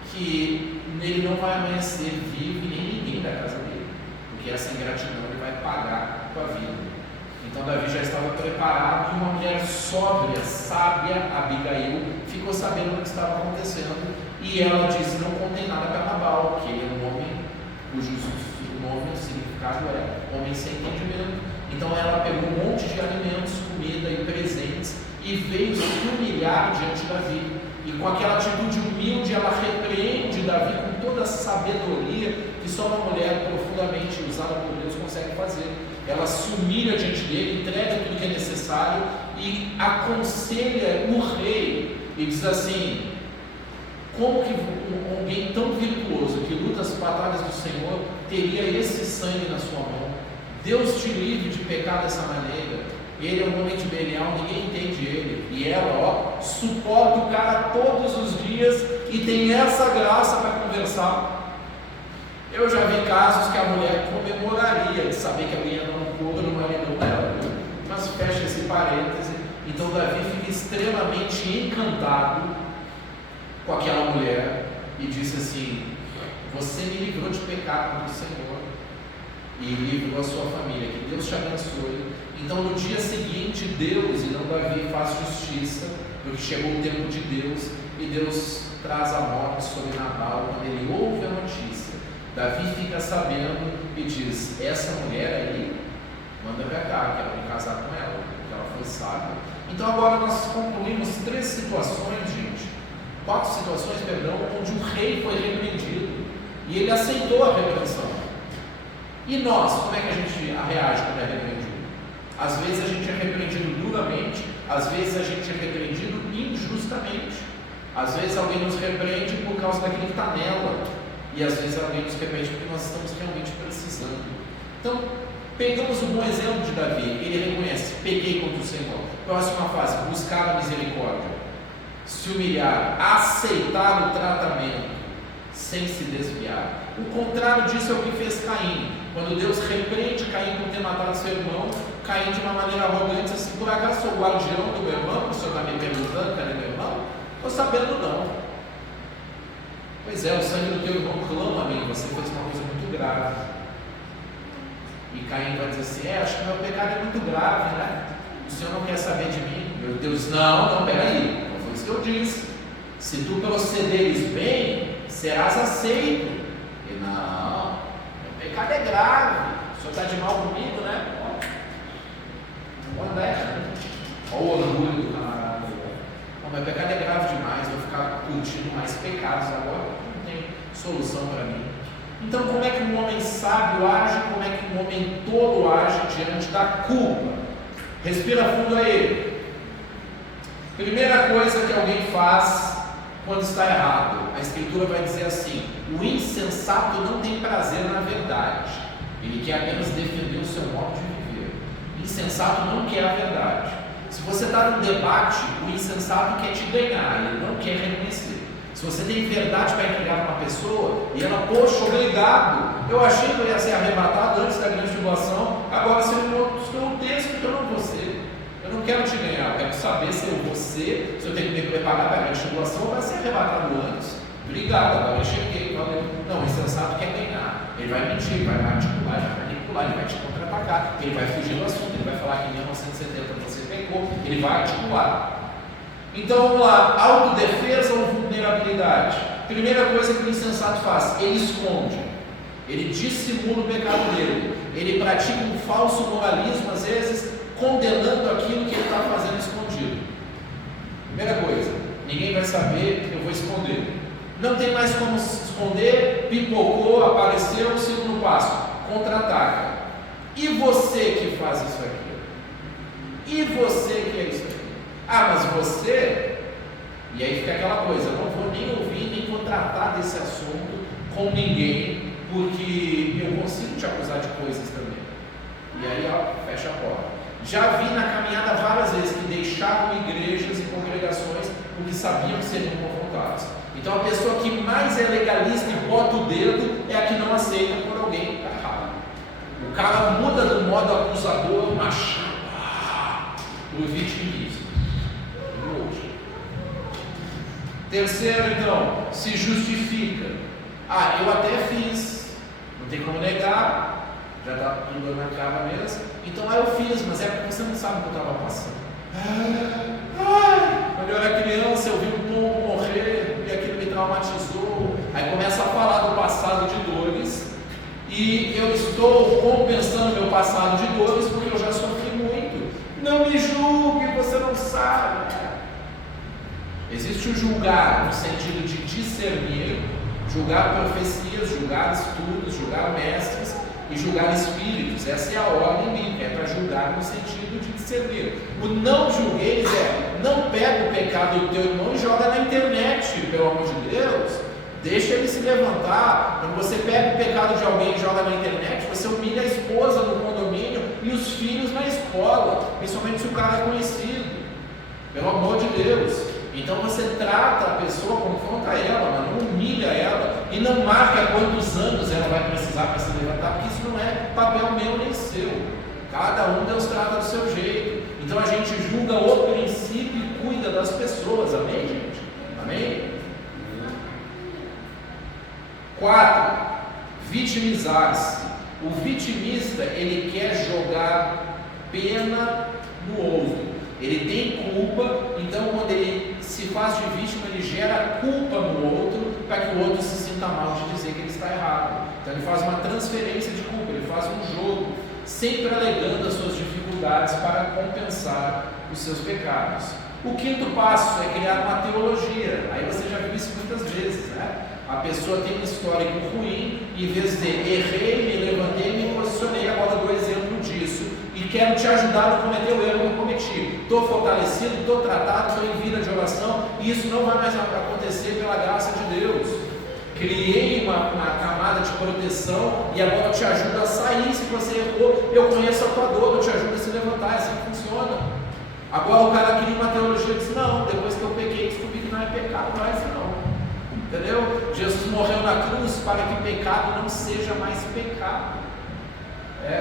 que nele não vai amanhecer vivo nem ninguém da casa dele, porque essa ingratidão ele vai pagar com a vida. Então Davi já estava preparado, e uma mulher sóbria, sábia, Abigail, ficou sabendo o que estava acontecendo, e ela disse: não contém nada para Nabal, que ele é um homem cujo nome, o significado é homem sem entendimento. Então ela pegou um monte de alimentos, comida e presentes e veio se humilhar diante de Davi, e com aquela atitude humilde ela repreende Davi com toda a sabedoria que só uma mulher profundamente usada por Deus consegue fazer. Ela se humilha diante dele, entrega tudo que é necessário e aconselha o rei e diz assim: como que alguém tão virtuoso que luta as batalhas do Senhor teria esse sangue na sua mão? Deus te livre de pecar dessa maneira. Ele é um homem de Belial, ninguém entende ele. E ela, suporta o cara todos os dias e tem essa graça para conversar. Eu já vi casos que a mulher comemoraria de saber que alguém ia dar um couro no maridão dela. Mas fecha esse parêntese. Então Davi fica extremamente encantado com aquela mulher e disse assim: você me livrou de pecar contra o Senhor e livrou a sua família, que Deus te abençoe. Então no dia seguinte Deus, e não Davi, faz justiça, porque chegou o tempo de Deus, e Deus traz a morte sobre Nabal. Quando ele ouve a notícia, Davi fica sabendo e diz: essa mulher aí, manda pra cá, quero me casar com ela, porque ela foi sábia. Então agora nós concluímos 3 situações, gente, 4 situações, perdão, onde o rei foi repreendido e ele aceitou a repreensão. E nós, como é que a gente reage quando é repreendido? Às vezes a gente é repreendido duramente, às vezes a gente é repreendido injustamente, às vezes alguém nos repreende por causa daquilo que está nela, e às vezes alguém nos repreende porque nós estamos realmente precisando. Então, pegamos um bom exemplo de Davi, ele reconhece: pequei contra o Senhor. Próxima fase: buscar a misericórdia, se humilhar, aceitar o tratamento, sem se desviar. O contrário disso é o que fez Caim. Quando Deus repreende Caim por ter matado seu irmão, Caim de uma maneira arrogante diz assim: por acaso sou guardião do meu irmão? O senhor está me perguntando, cadê meu irmão? Estou sabendo não. Pois é, o sangue do teu irmão clama a mim, você fez uma coisa muito grave. E Caim vai dizer assim: acho que meu pecado é muito grave, né? O senhor não quer saber de mim? Meu Deus, não, peraí, não foi isso que eu disse. Se tu procederes bem, serás aceito. E não, meu pecado é grave, o senhor está de mal comigo, né? Olha, olha o orgulho do camarada. Não, meu pecado é grave demais, vou ficar curtindo mais pecados agora, não tem solução para mim. Então, como é que um homem sábio age, como é que um homem tolo age diante da culpa? Respira fundo aí. Primeira coisa que alguém faz quando está errado, a Escritura vai dizer assim: o insensato não tem prazer na verdade, ele quer apenas defender o seu modo de viver. O insensato não quer a verdade. Se você está num debate, o insensato quer te ganhar, ele não quer reconhecer. Se você tem verdade para entregar para uma pessoa e ela, poxa, obrigado, eu achei que eu ia ser arrebatado antes da grande tribulação, agora você me mostrou um texto que eu não vou ser. Eu não quero te ganhar, eu quero saber se eu vou ser, se eu tenho que me preparar para a grande tribulação ou vai ser arrebatado antes. Obrigado, agora eu cheguei. Não, o insensato quer ganhar. Ele vai mentir, vai articular, vai manipular, ele vai te contra-atacar, ele vai fugir do assunto, ele vai falar que em 1970 você pecou, ele vai articular. Então vamos lá, autodefesa ou vulnerabilidade? Primeira coisa que o insensato faz, ele esconde, ele dissimula o pecado dele, ele pratica um falso moralismo, às vezes condenando aquilo que ele está fazendo escondido. Primeira coisa, ninguém vai saber, eu vou esconder. Não tem mais como se esconder, pipocou, apareceu. Segundo passo, contra-ataca. E você que faz isso aqui? E você que é isso aqui? Ah, mas você... E aí fica aquela coisa, eu não vou nem ouvir, nem vou tratar desse assunto com ninguém, porque eu consigo te acusar de coisas também. E aí, ó, fecha a porta. Já vi na caminhada várias vezes que deixaram igrejas e congregações porque sabiam que seriam confrontados. Então a pessoa que mais é legalista e bota o dedo é a que não aceita por alguém errado. O cara muda do modo acusador, machado, para o vitimismo. Terceiro, então, se justifica. Ah, eu até fiz, não tem como negar, já está tudo na cara mesmo. Então, eu fiz, mas é porque você não sabe o que eu estava passando. Quando eu era criança, eu vi um pombo morrer e aquilo me traumatizou. Aí começa a falar do passado de dores e eu estou compensando meu passado de dores porque eu já sofri muito. Não me julgue, você não sabe. Existe o julgar no sentido de discernir, julgar profecias, julgar estudos, julgar mestres e julgar espíritos. Essa é a ordem bíblica, é para julgar no sentido de discernir. O não julgueis é, não pega o pecado do teu irmão e joga na internet, pelo amor de Deus. Deixa ele se levantar. Quando você pega o pecado de alguém e joga na internet, você humilha a esposa no condomínio e os filhos na escola, principalmente se o cara é conhecido. Pelo amor de Deus. Então você trata a pessoa, confronta ela, mas não humilha ela e não marca quantos anos ela vai precisar para se levantar, porque isso não é papel meu nem seu. Cada um Deus trata do seu jeito. Então a gente julga o princípio e cuida das pessoas. Amém, gente? Amém? 4. Vitimizar-se. O vitimista, ele quer jogar pena no outro. Ele tem culpa, então quando ele se faz de vítima, ele gera culpa no outro, para que o outro se sinta mal de dizer que ele está errado. Então ele faz uma transferência de culpa, ele faz um jogo, sempre alegando as suas dificuldades para compensar os seus pecados. O quinto passo é criar uma teologia. Aí você já viu isso muitas vezes, né? A pessoa tem um histórico ruim, e em vez de dizer, errei, me levantei, me posicionei, agora dou exemplo disso, e quero te ajudar a não cometer o erro que eu cometi. Estou fortalecido, estou tratado, estou em vida de oração, e isso não vai mais acontecer pela graça de Deus. Criei uma camada de proteção, e agora eu te ajudo a sair. Se você errou, eu conheço a tua dor, eu te ajudo a se levantar. É assim que funciona. Agora o cara cria uma teologia e diz, não, depois que eu pequei, descobri que não é pecado mais não. Entendeu? Jesus morreu na cruz para que o pecado não seja mais pecado.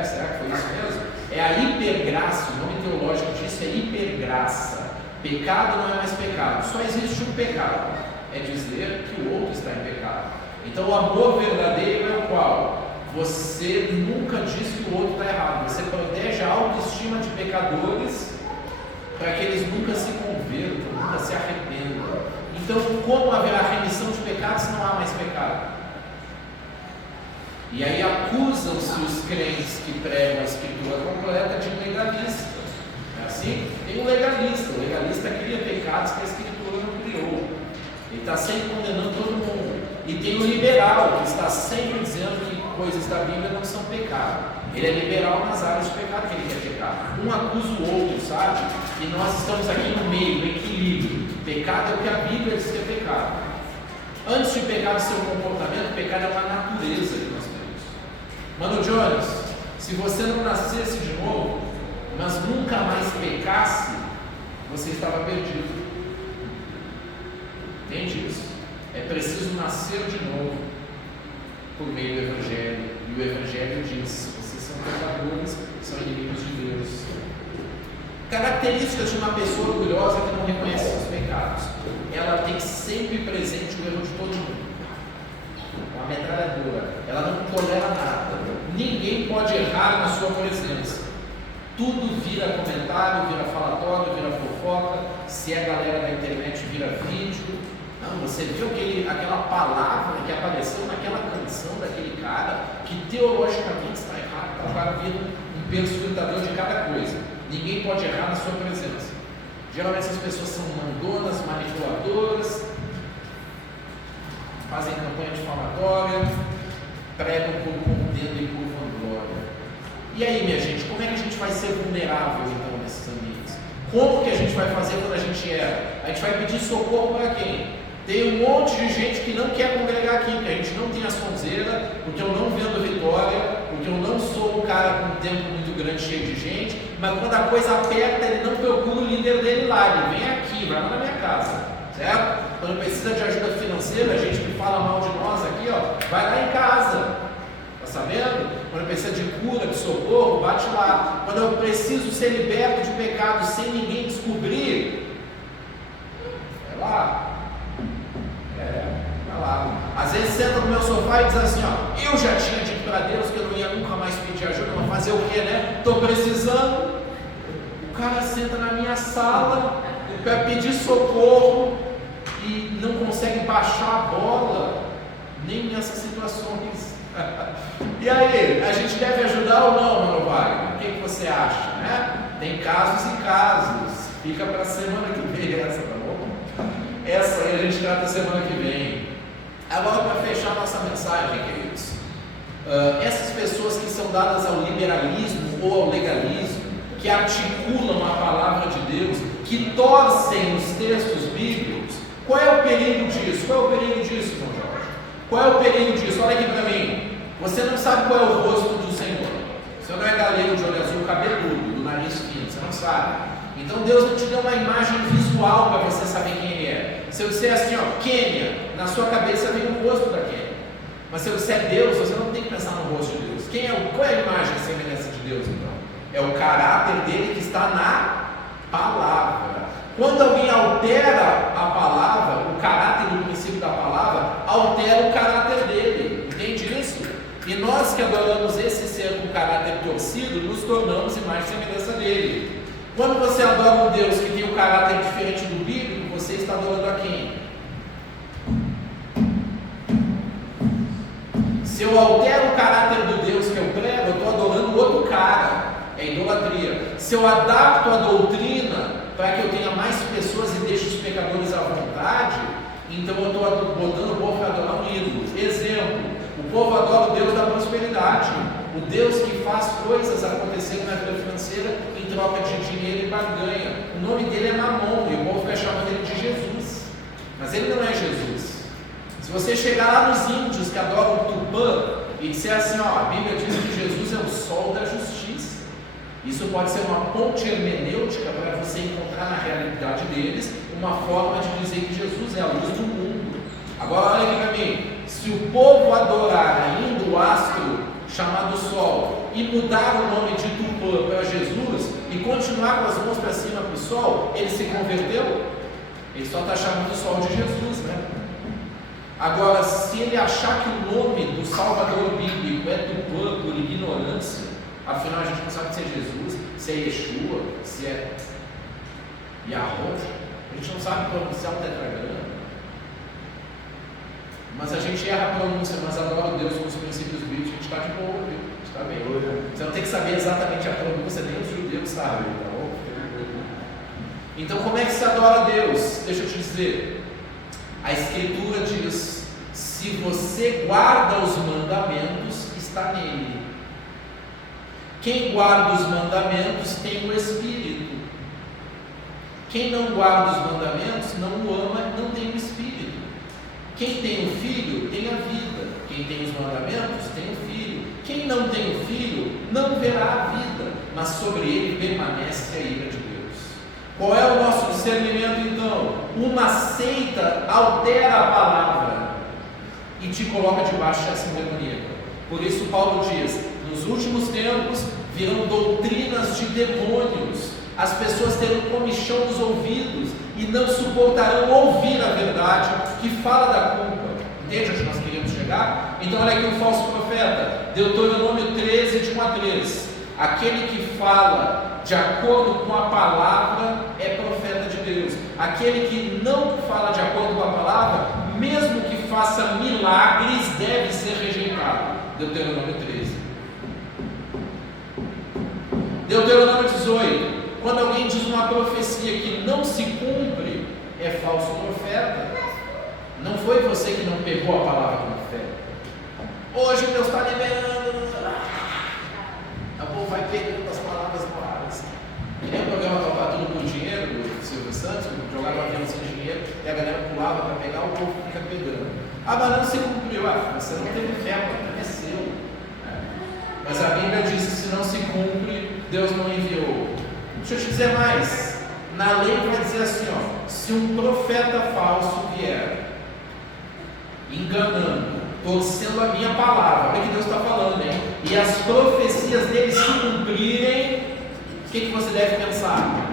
Será que foi isso mesmo? É a hipergraça, o nome teológico disso é hipergraça. Pecado não é mais pecado, só existe um pecado, é dizer que o outro está em pecado. Então o amor verdadeiro é o qual? Você nunca diz que o outro está errado, você protege a autoestima de pecadores para que eles nunca se convertam, nunca se arrependam. Então, como haverá remissão de pecados se não há mais pecado? E aí acusam-se os crentes que pregam a Escritura completa de legalista. É assim? Tem um legalista. O legalista cria pecados que a Escritura não criou. Ele está sempre condenando todo mundo. E tem o liberal, que está sempre dizendo que coisas da Bíblia não são pecado. Ele é liberal nas áreas de pecado que ele quer pecar. Um acusa o outro, sabe? E nós estamos aqui no meio, no equilíbrio. Pecado é o que a Bíblia diz que é pecado. Antes de pecar no seu comportamento, pecado é uma natureza que nós temos. Mano Jones, se você não nascesse de novo, mas nunca mais pecasse, você estava perdido. Entende isso? É preciso nascer de novo por meio do Evangelho. E o Evangelho diz: vocês são pecadores, são inimigos de Deus. Características de uma pessoa orgulhosa que não reconhece seus pecados: ela tem sempre presente o erro de todo mundo. Uma metralhadora, ela não tolera nada. Ninguém pode errar na sua presença. Tudo vira comentário, vira falatório, vira fofoca. Se é galera da internet, vira vídeo. Não, você viu aquela palavra que apareceu naquela canção daquele cara, que teologicamente está errado, o cara vira um perscrutador de cada coisa. Ninguém pode errar na sua presença. Geralmente essas pessoas são mandonas, manipuladoras, fazem campanha difamatória, pregam por contenda e por vanglória. E aí, minha gente, como é que a gente vai ser vulnerável então nesses ambientes? Como que a gente vai fazer quando a gente erra? A gente vai pedir socorro para quem? Tem um monte de gente que não quer congregar aqui, porque a gente não tem a sonzeira, porque eu não vendo vitória, porque eu não sou um cara com um tempo muito grande, cheio de gente, mas quando a coisa aperta, ele não procura o líder dele lá, ele vem aqui, vai lá na minha casa, certo? Quando precisa de ajuda financeira, a gente que fala mal de nós aqui, ó, vai lá em casa, tá sabendo? Quando precisa de cura, de socorro, bate lá. Quando eu preciso ser liberto de pecado sem ninguém descobrir, é lá. Vai lá. Às vezes senta no meu sofá e diz assim, ó, eu já tinha dito para Deus que eu não ia nunca mais pedir ajuda, mas fazer o que, né? Estou precisando. O cara senta na minha sala para pedir socorro e não consegue baixar a bola nem nessas situações. E aí, a gente deve ajudar ou não, mano Wagner? O que você acha, né? Tem casos e casos. Fica para a semana que vem essa, tá bom? Essa aí a gente trata semana que vem. Agora, para fechar nossa mensagem, queridos, essas pessoas que são dadas ao liberalismo ou ao legalismo, que articulam a palavra de Deus, que torcem os textos bíblicos, qual é o perigo disso? Qual é o perigo disso, João Jorge? Qual é o perigo disso? Olha aqui para mim. Você não sabe qual é o rosto do Senhor. Você não é galego de olho azul, cabeludo, do nariz fino, você não sabe. Então Deus não te deu uma imagem visual para você saber quem Ele é. Se eu disser assim, ó, Quênia, na sua cabeça vem o rosto da Quênia. Mas se eu disser Deus, você não tem que pensar no rosto de Deus. Qual é a imagem e semelhança de Deus então? É o caráter dele que está na palavra. Quando alguém altera a palavra, o caráter do princípio da palavra, altera o caráter dele. Entende isso? E nós que adoramos esse ser com caráter torcido, nos tornamos imagem e semelhança dele. Quando você adora um Deus que tem um caráter diferente do bíblico, você está adorando a quem? Se eu altero o caráter do Deus que eu prego, eu estou adorando outro cara. É idolatria. Se eu adapto a doutrina para que eu tenha mais pessoas e deixe os pecadores à vontade, então eu estou botando o povo para adorar um ídolo. Exemplo, o povo adora o Deus da prosperidade, o Deus que faz coisas acontecerem na vida financeira em troca de dinheiro e barganha. O nome dele é Mamon e o povo fica chamando ele de Jesus, mas ele não é Jesus. Se você chegar lá nos índios que adoram o Tupã e disser assim, ó, a Bíblia diz que Jesus é o sol da justiça, isso pode ser uma ponte hermenêutica para você encontrar na realidade deles uma forma de dizer que Jesus é a luz do mundo. Agora olha aqui para mim, se o povo adorar ainda o astro chamado Sol e mudar o nome de Tupã para Jesus e continuar com as mãos para cima para o Sol, ele se converteu? Ele só está chamando o Sol de Jesus, né? Agora, se ele achar que o nome do Salvador bíblico é Tupã por ignorância, afinal a gente não sabe se é Jesus, se é Yeshua, se é Yahweh, a gente não sabe pronunciar o tetragrama. Mas a gente erra a pronúncia, mas adora Deus com os princípios bíblicos, a gente está de boa, viu? A gente está bem. Você não tem que saber exatamente a pronúncia, nem os judeus sabem, tá bom? Então como é que se adora a Deus? Deixa eu te dizer. A Escritura diz, se você guarda os mandamentos, Quem guarda os mandamentos tem o Espírito. Quem não guarda os mandamentos não o ama, não tem o Espírito. Quem tem o Filho tem a vida. Quem tem os mandamentos tem o Filho. Quem não tem o Filho não verá a vida, mas sobre ele permanece a ira de Deus. Qual é o nosso discernimento então? Uma seita altera a palavra e te coloca debaixo dessa demoníaca. Por isso Paulo diz: nos últimos tempos virão doutrinas de demônios. As pessoas terão comichão nos ouvidos e não suportarão ouvir a verdade que fala da culpa. Entende onde nós queríamos chegar? Então olha aqui o falso profeta, Deuteronômio 13, de 1 a 3. Aquele que fala de acordo com a palavra é profeta de Deus. Aquele que não fala de acordo com a palavra, mesmo que faça milagres, deve ser rejeitado. Deuteronômio 13. Deuteronômio 18. Quando alguém diz uma profecia que não se cumpre, é falso profeta. Não foi você que não pegou a palavra com fé. Hoje Deus está liberando. O povo vai pegando as palavras no ar. E nem o programa Topar Tudo por Dinheiro do Silvio Santos, jogava um avião sem dinheiro e a galera pulava para pegar, o povo fica pegando. Mas não se cumpriu. Você não teve fé, porque é seu. Mas a Bíblia diz que se não se cumpre, Deus não enviou. Deixa eu te dizer mais. Na lei vai dizer assim, se um profeta falso vier enganando, torcendo a minha palavra, olha o que Deus está falando, hein? E as profecias dele se cumprirem, o que você deve pensar?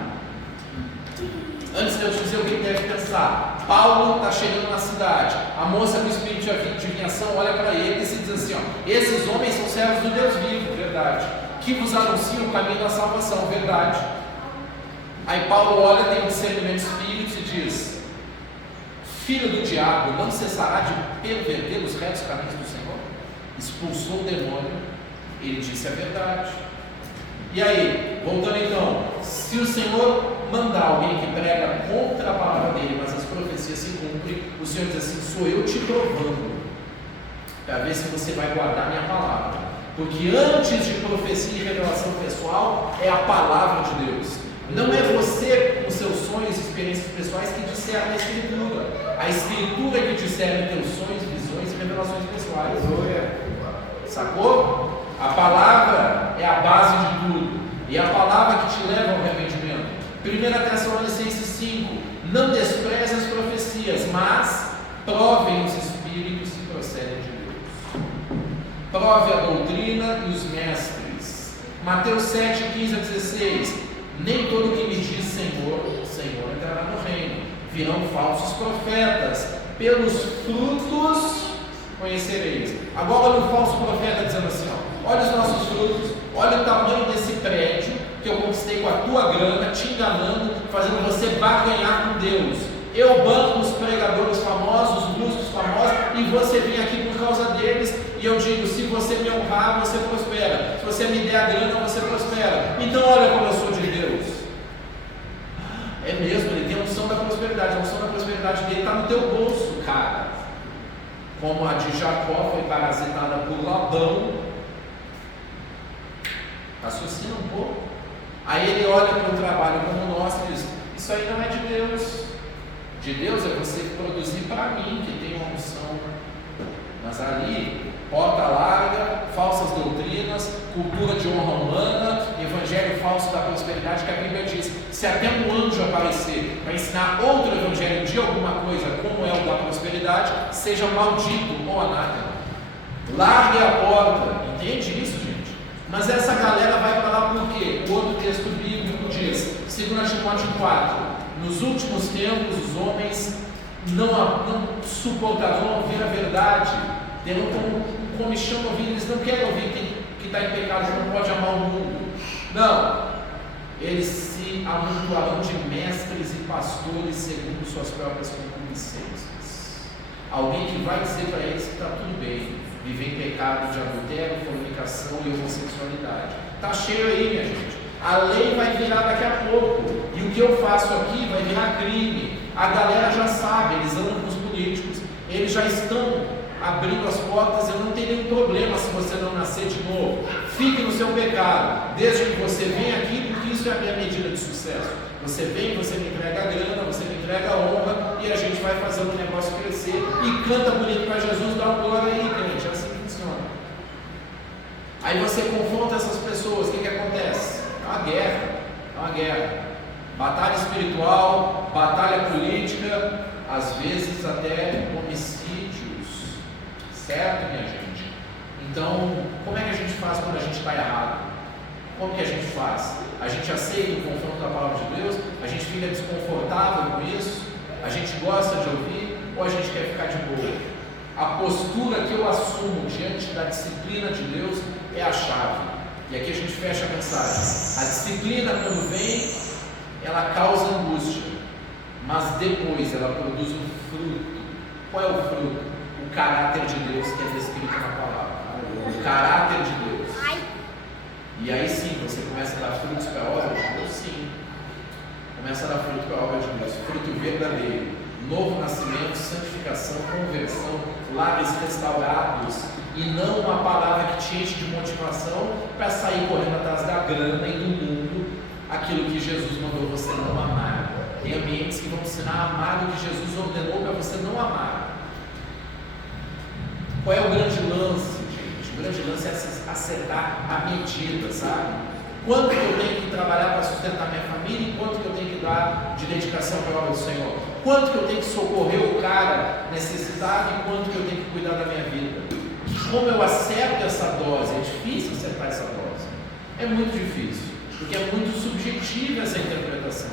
Antes de eu te dizer o que deve pensar, Paulo está chegando na cidade, a moça com o espírito de adivinhação olha para ele e se diz assim, esses homens são servos do Deus vivo, verdade, que vos anunciam o caminho da salvação, verdade. Aí Paulo olha, tem um discernimento de espíritos e diz: filho do diabo, não cessará de perverter os retos caminhos do Senhor? Expulsou o demônio, ele disse a verdade. E aí, voltando então, se o Senhor mandar alguém que prega contra a palavra dele, mas as profecias se cumprem, o Senhor diz assim: sou eu te provando, para ver se você vai guardar minha palavra, porque antes de profecia e revelação pessoal, é a palavra de Deus. Não é você com seus sonhos e experiências pessoais que discerne a Escritura. A Escritura que discerne teus sonhos, visões e revelações pessoais. Sacou? A palavra é a base de tudo. E a palavra que te leva ao arrependimento. 1 Tessalonicenses 5. Não despreze as profecias, mas provem os espíritos que procedem de Deus. Prove a doutrina e os mestres. Mateus 7, 15 a 16. Nem todo que me diz Senhor, Senhor entrará no reino. Virão falsos profetas, pelos frutos conhecereis. Agora olha o falso profeta dizendo assim, olha os nossos frutos, olha o tamanho desse prédio que eu conquistei com a tua grana, te enganando, fazendo você barganhar com Deus. Eu banco os pregadores famosos, os músicos famosos, e você vem aqui por causa deles, e eu digo, se você me honrar, você prospera. Se você me der a grana, você prospera. Então olha como eu sou de Deus. É mesmo, ele tem a unção da prosperidade. A unção da prosperidade dele está no teu bolso, cara. Como a de Jacó foi parasitada por Labão. Raciocina um pouco. Aí ele olha para o trabalho como nós e diz, isso aí não é de Deus. De Deus é você produzir para mim, que tem uma unção. Mas ali, porta larga, falsas doutrinas, cultura de honra humana, evangelho falso da prosperidade, que a Bíblia diz, se até um anjo aparecer para ensinar outro evangelho de alguma coisa, como é o da prosperidade, seja maldito ou anátema. Largue a porta, entende isso, gente? Mas essa galera vai para lá por quê? O outro texto bíblico diz, 2 Timóteo 4, nos últimos tempos os homens não suportarão ouvir a verdade, terão como comichão ouvir, eles não querem ouvir que está em pecado, que não pode amar o mundo. Não, eles se amontoarão de mestres e pastores segundo suas próprias concupiscências. Alguém que vai dizer para eles que está tudo bem, viver em pecado de adultério, fornicação e homossexualidade. Está cheio aí, minha gente. A lei vai virar daqui a pouco, e o que eu faço aqui vai virar crime. A galera já sabe, eles andam com os políticos, eles já estão abrindo as portas. Eu não tenho nenhum problema se você não nascer de novo. Fique no seu pecado, desde que você venha aqui, porque isso é a minha medida de sucesso. Você vem, você me entrega a grana, você me entrega a honra, e a gente vai fazer o negócio crescer, e canta bonito para Jesus, dá um glória aí, crente, é assim que funciona. Aí você confronta essas pessoas, o que acontece? É uma guerra, é uma guerra. Batalha espiritual, batalha política, às vezes até homicídios, certo, minha gente? Então, como é que a gente faz quando a gente está errado? Como que a gente faz? A gente aceita o confronto da palavra de Deus? A gente fica desconfortável com isso? A gente gosta de ouvir? Ou a gente quer ficar de boa? A postura que eu assumo diante da disciplina de Deus é a chave. E aqui a gente fecha a mensagem. A disciplina, quando vem, ela causa angústia, mas depois ela produz um fruto. Qual é o fruto? O caráter de Deus que é descrito na palavra. O caráter de Deus. E aí sim, você começa a dar frutos para a obra de Deus? Sim. Começa a dar fruto para a obra de Deus. Fruto verdadeiro. Novo nascimento, santificação, conversão, lares restaurados. E não uma palavra que te enche de motivação para sair correndo atrás da grana e do mundo, aquilo que Jesus mandou você não amar. Tem ambientes que vão ensinar a amar o que Jesus ordenou para você não amar. Qual é o grande lance, gente? O grande lance é acertar a medida, sabe? Quanto que eu tenho que trabalhar para sustentar minha família e quanto que eu tenho que dar de dedicação para a obra do Senhor? Quanto que eu tenho que socorrer o cara necessitado e quanto que eu tenho que cuidar da minha vida? Como eu acerto essa dose? É difícil acertar essa dose. É muito difícil, porque é muito subjetiva essa interpretação.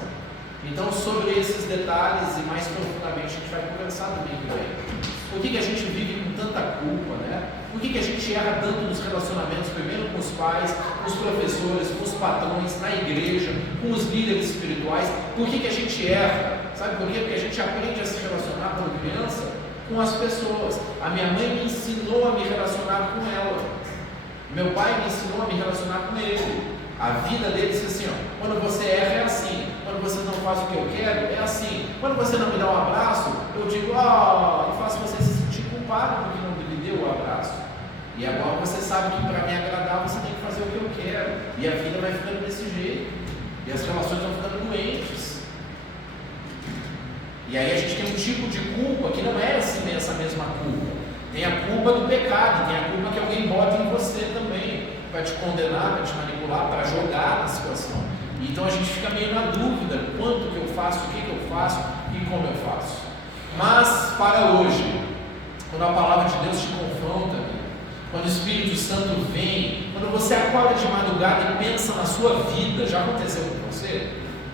Então, sobre esses detalhes e mais profundamente, a gente vai conversar domingo que vem. Por que a gente vive com tanta culpa, né? Por que a gente erra tanto nos relacionamentos, primeiro com os pais, com os professores, com os patrões, na igreja, com os líderes espirituais? Por que a gente erra? Sabe por quê? Porque a gente aprende a se relacionar quando criança com as pessoas. A minha mãe me ensinou a me relacionar com ela. Meu pai me ensinou a me relacionar com ele. A vida dele diz assim, ó, quando você erra é assim, quando você não faz o que eu quero é assim, quando você não me dá um abraço, eu digo, eu faço você se sentir culpado porque não me deu o abraço. E agora você sabe que para me agradar você tem que fazer o que eu quero. E a vida vai ficando desse jeito. E as relações vão ficando doentes. E aí a gente tem um tipo de culpa que não é assim, essa mesma culpa. Tem a culpa do pecado, tem a culpa que alguém bota em você também, para te condenar, para te manipular, para jogar na situação. Então a gente fica meio na dúvida, quanto que eu faço, o que eu faço e como eu faço. Mas para hoje, quando a palavra de Deus te confronta, quando o Espírito Santo vem, quando você acorda de madrugada e pensa na sua vida, já aconteceu com você?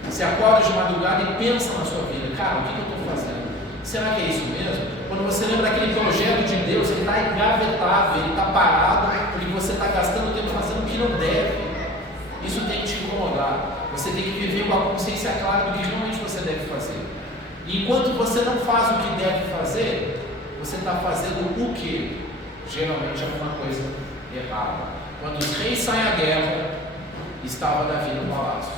Você acorda de madrugada e pensa na sua vida, cara, o que eu estou fazendo? Será que é isso mesmo? Quando você lembra daquele projeto de Deus, ele está engavetado, ele está parado, porque você está gastando tempo fazendo o que não deve. Isso tem que te incomodar. Você tem que viver com a consciência clara do que realmente você deve fazer. E enquanto você não faz o que deve fazer, você está fazendo o que? Geralmente alguma coisa errada. Quando os reis saem à guerra, estava Davi no palácio.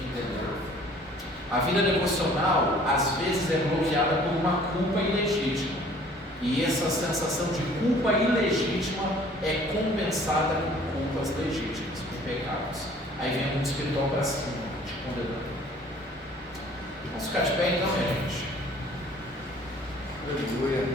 Entendeu? A vida devocional, às vezes, é bloqueada por uma culpa ilegítima. E essa sensação de culpa ilegítima é compensada com culpas legítimas, com pecados. Aí vem a mundo espiritual para cima, te condenando. Vamos ficar de pé então, minha gente? Aleluia.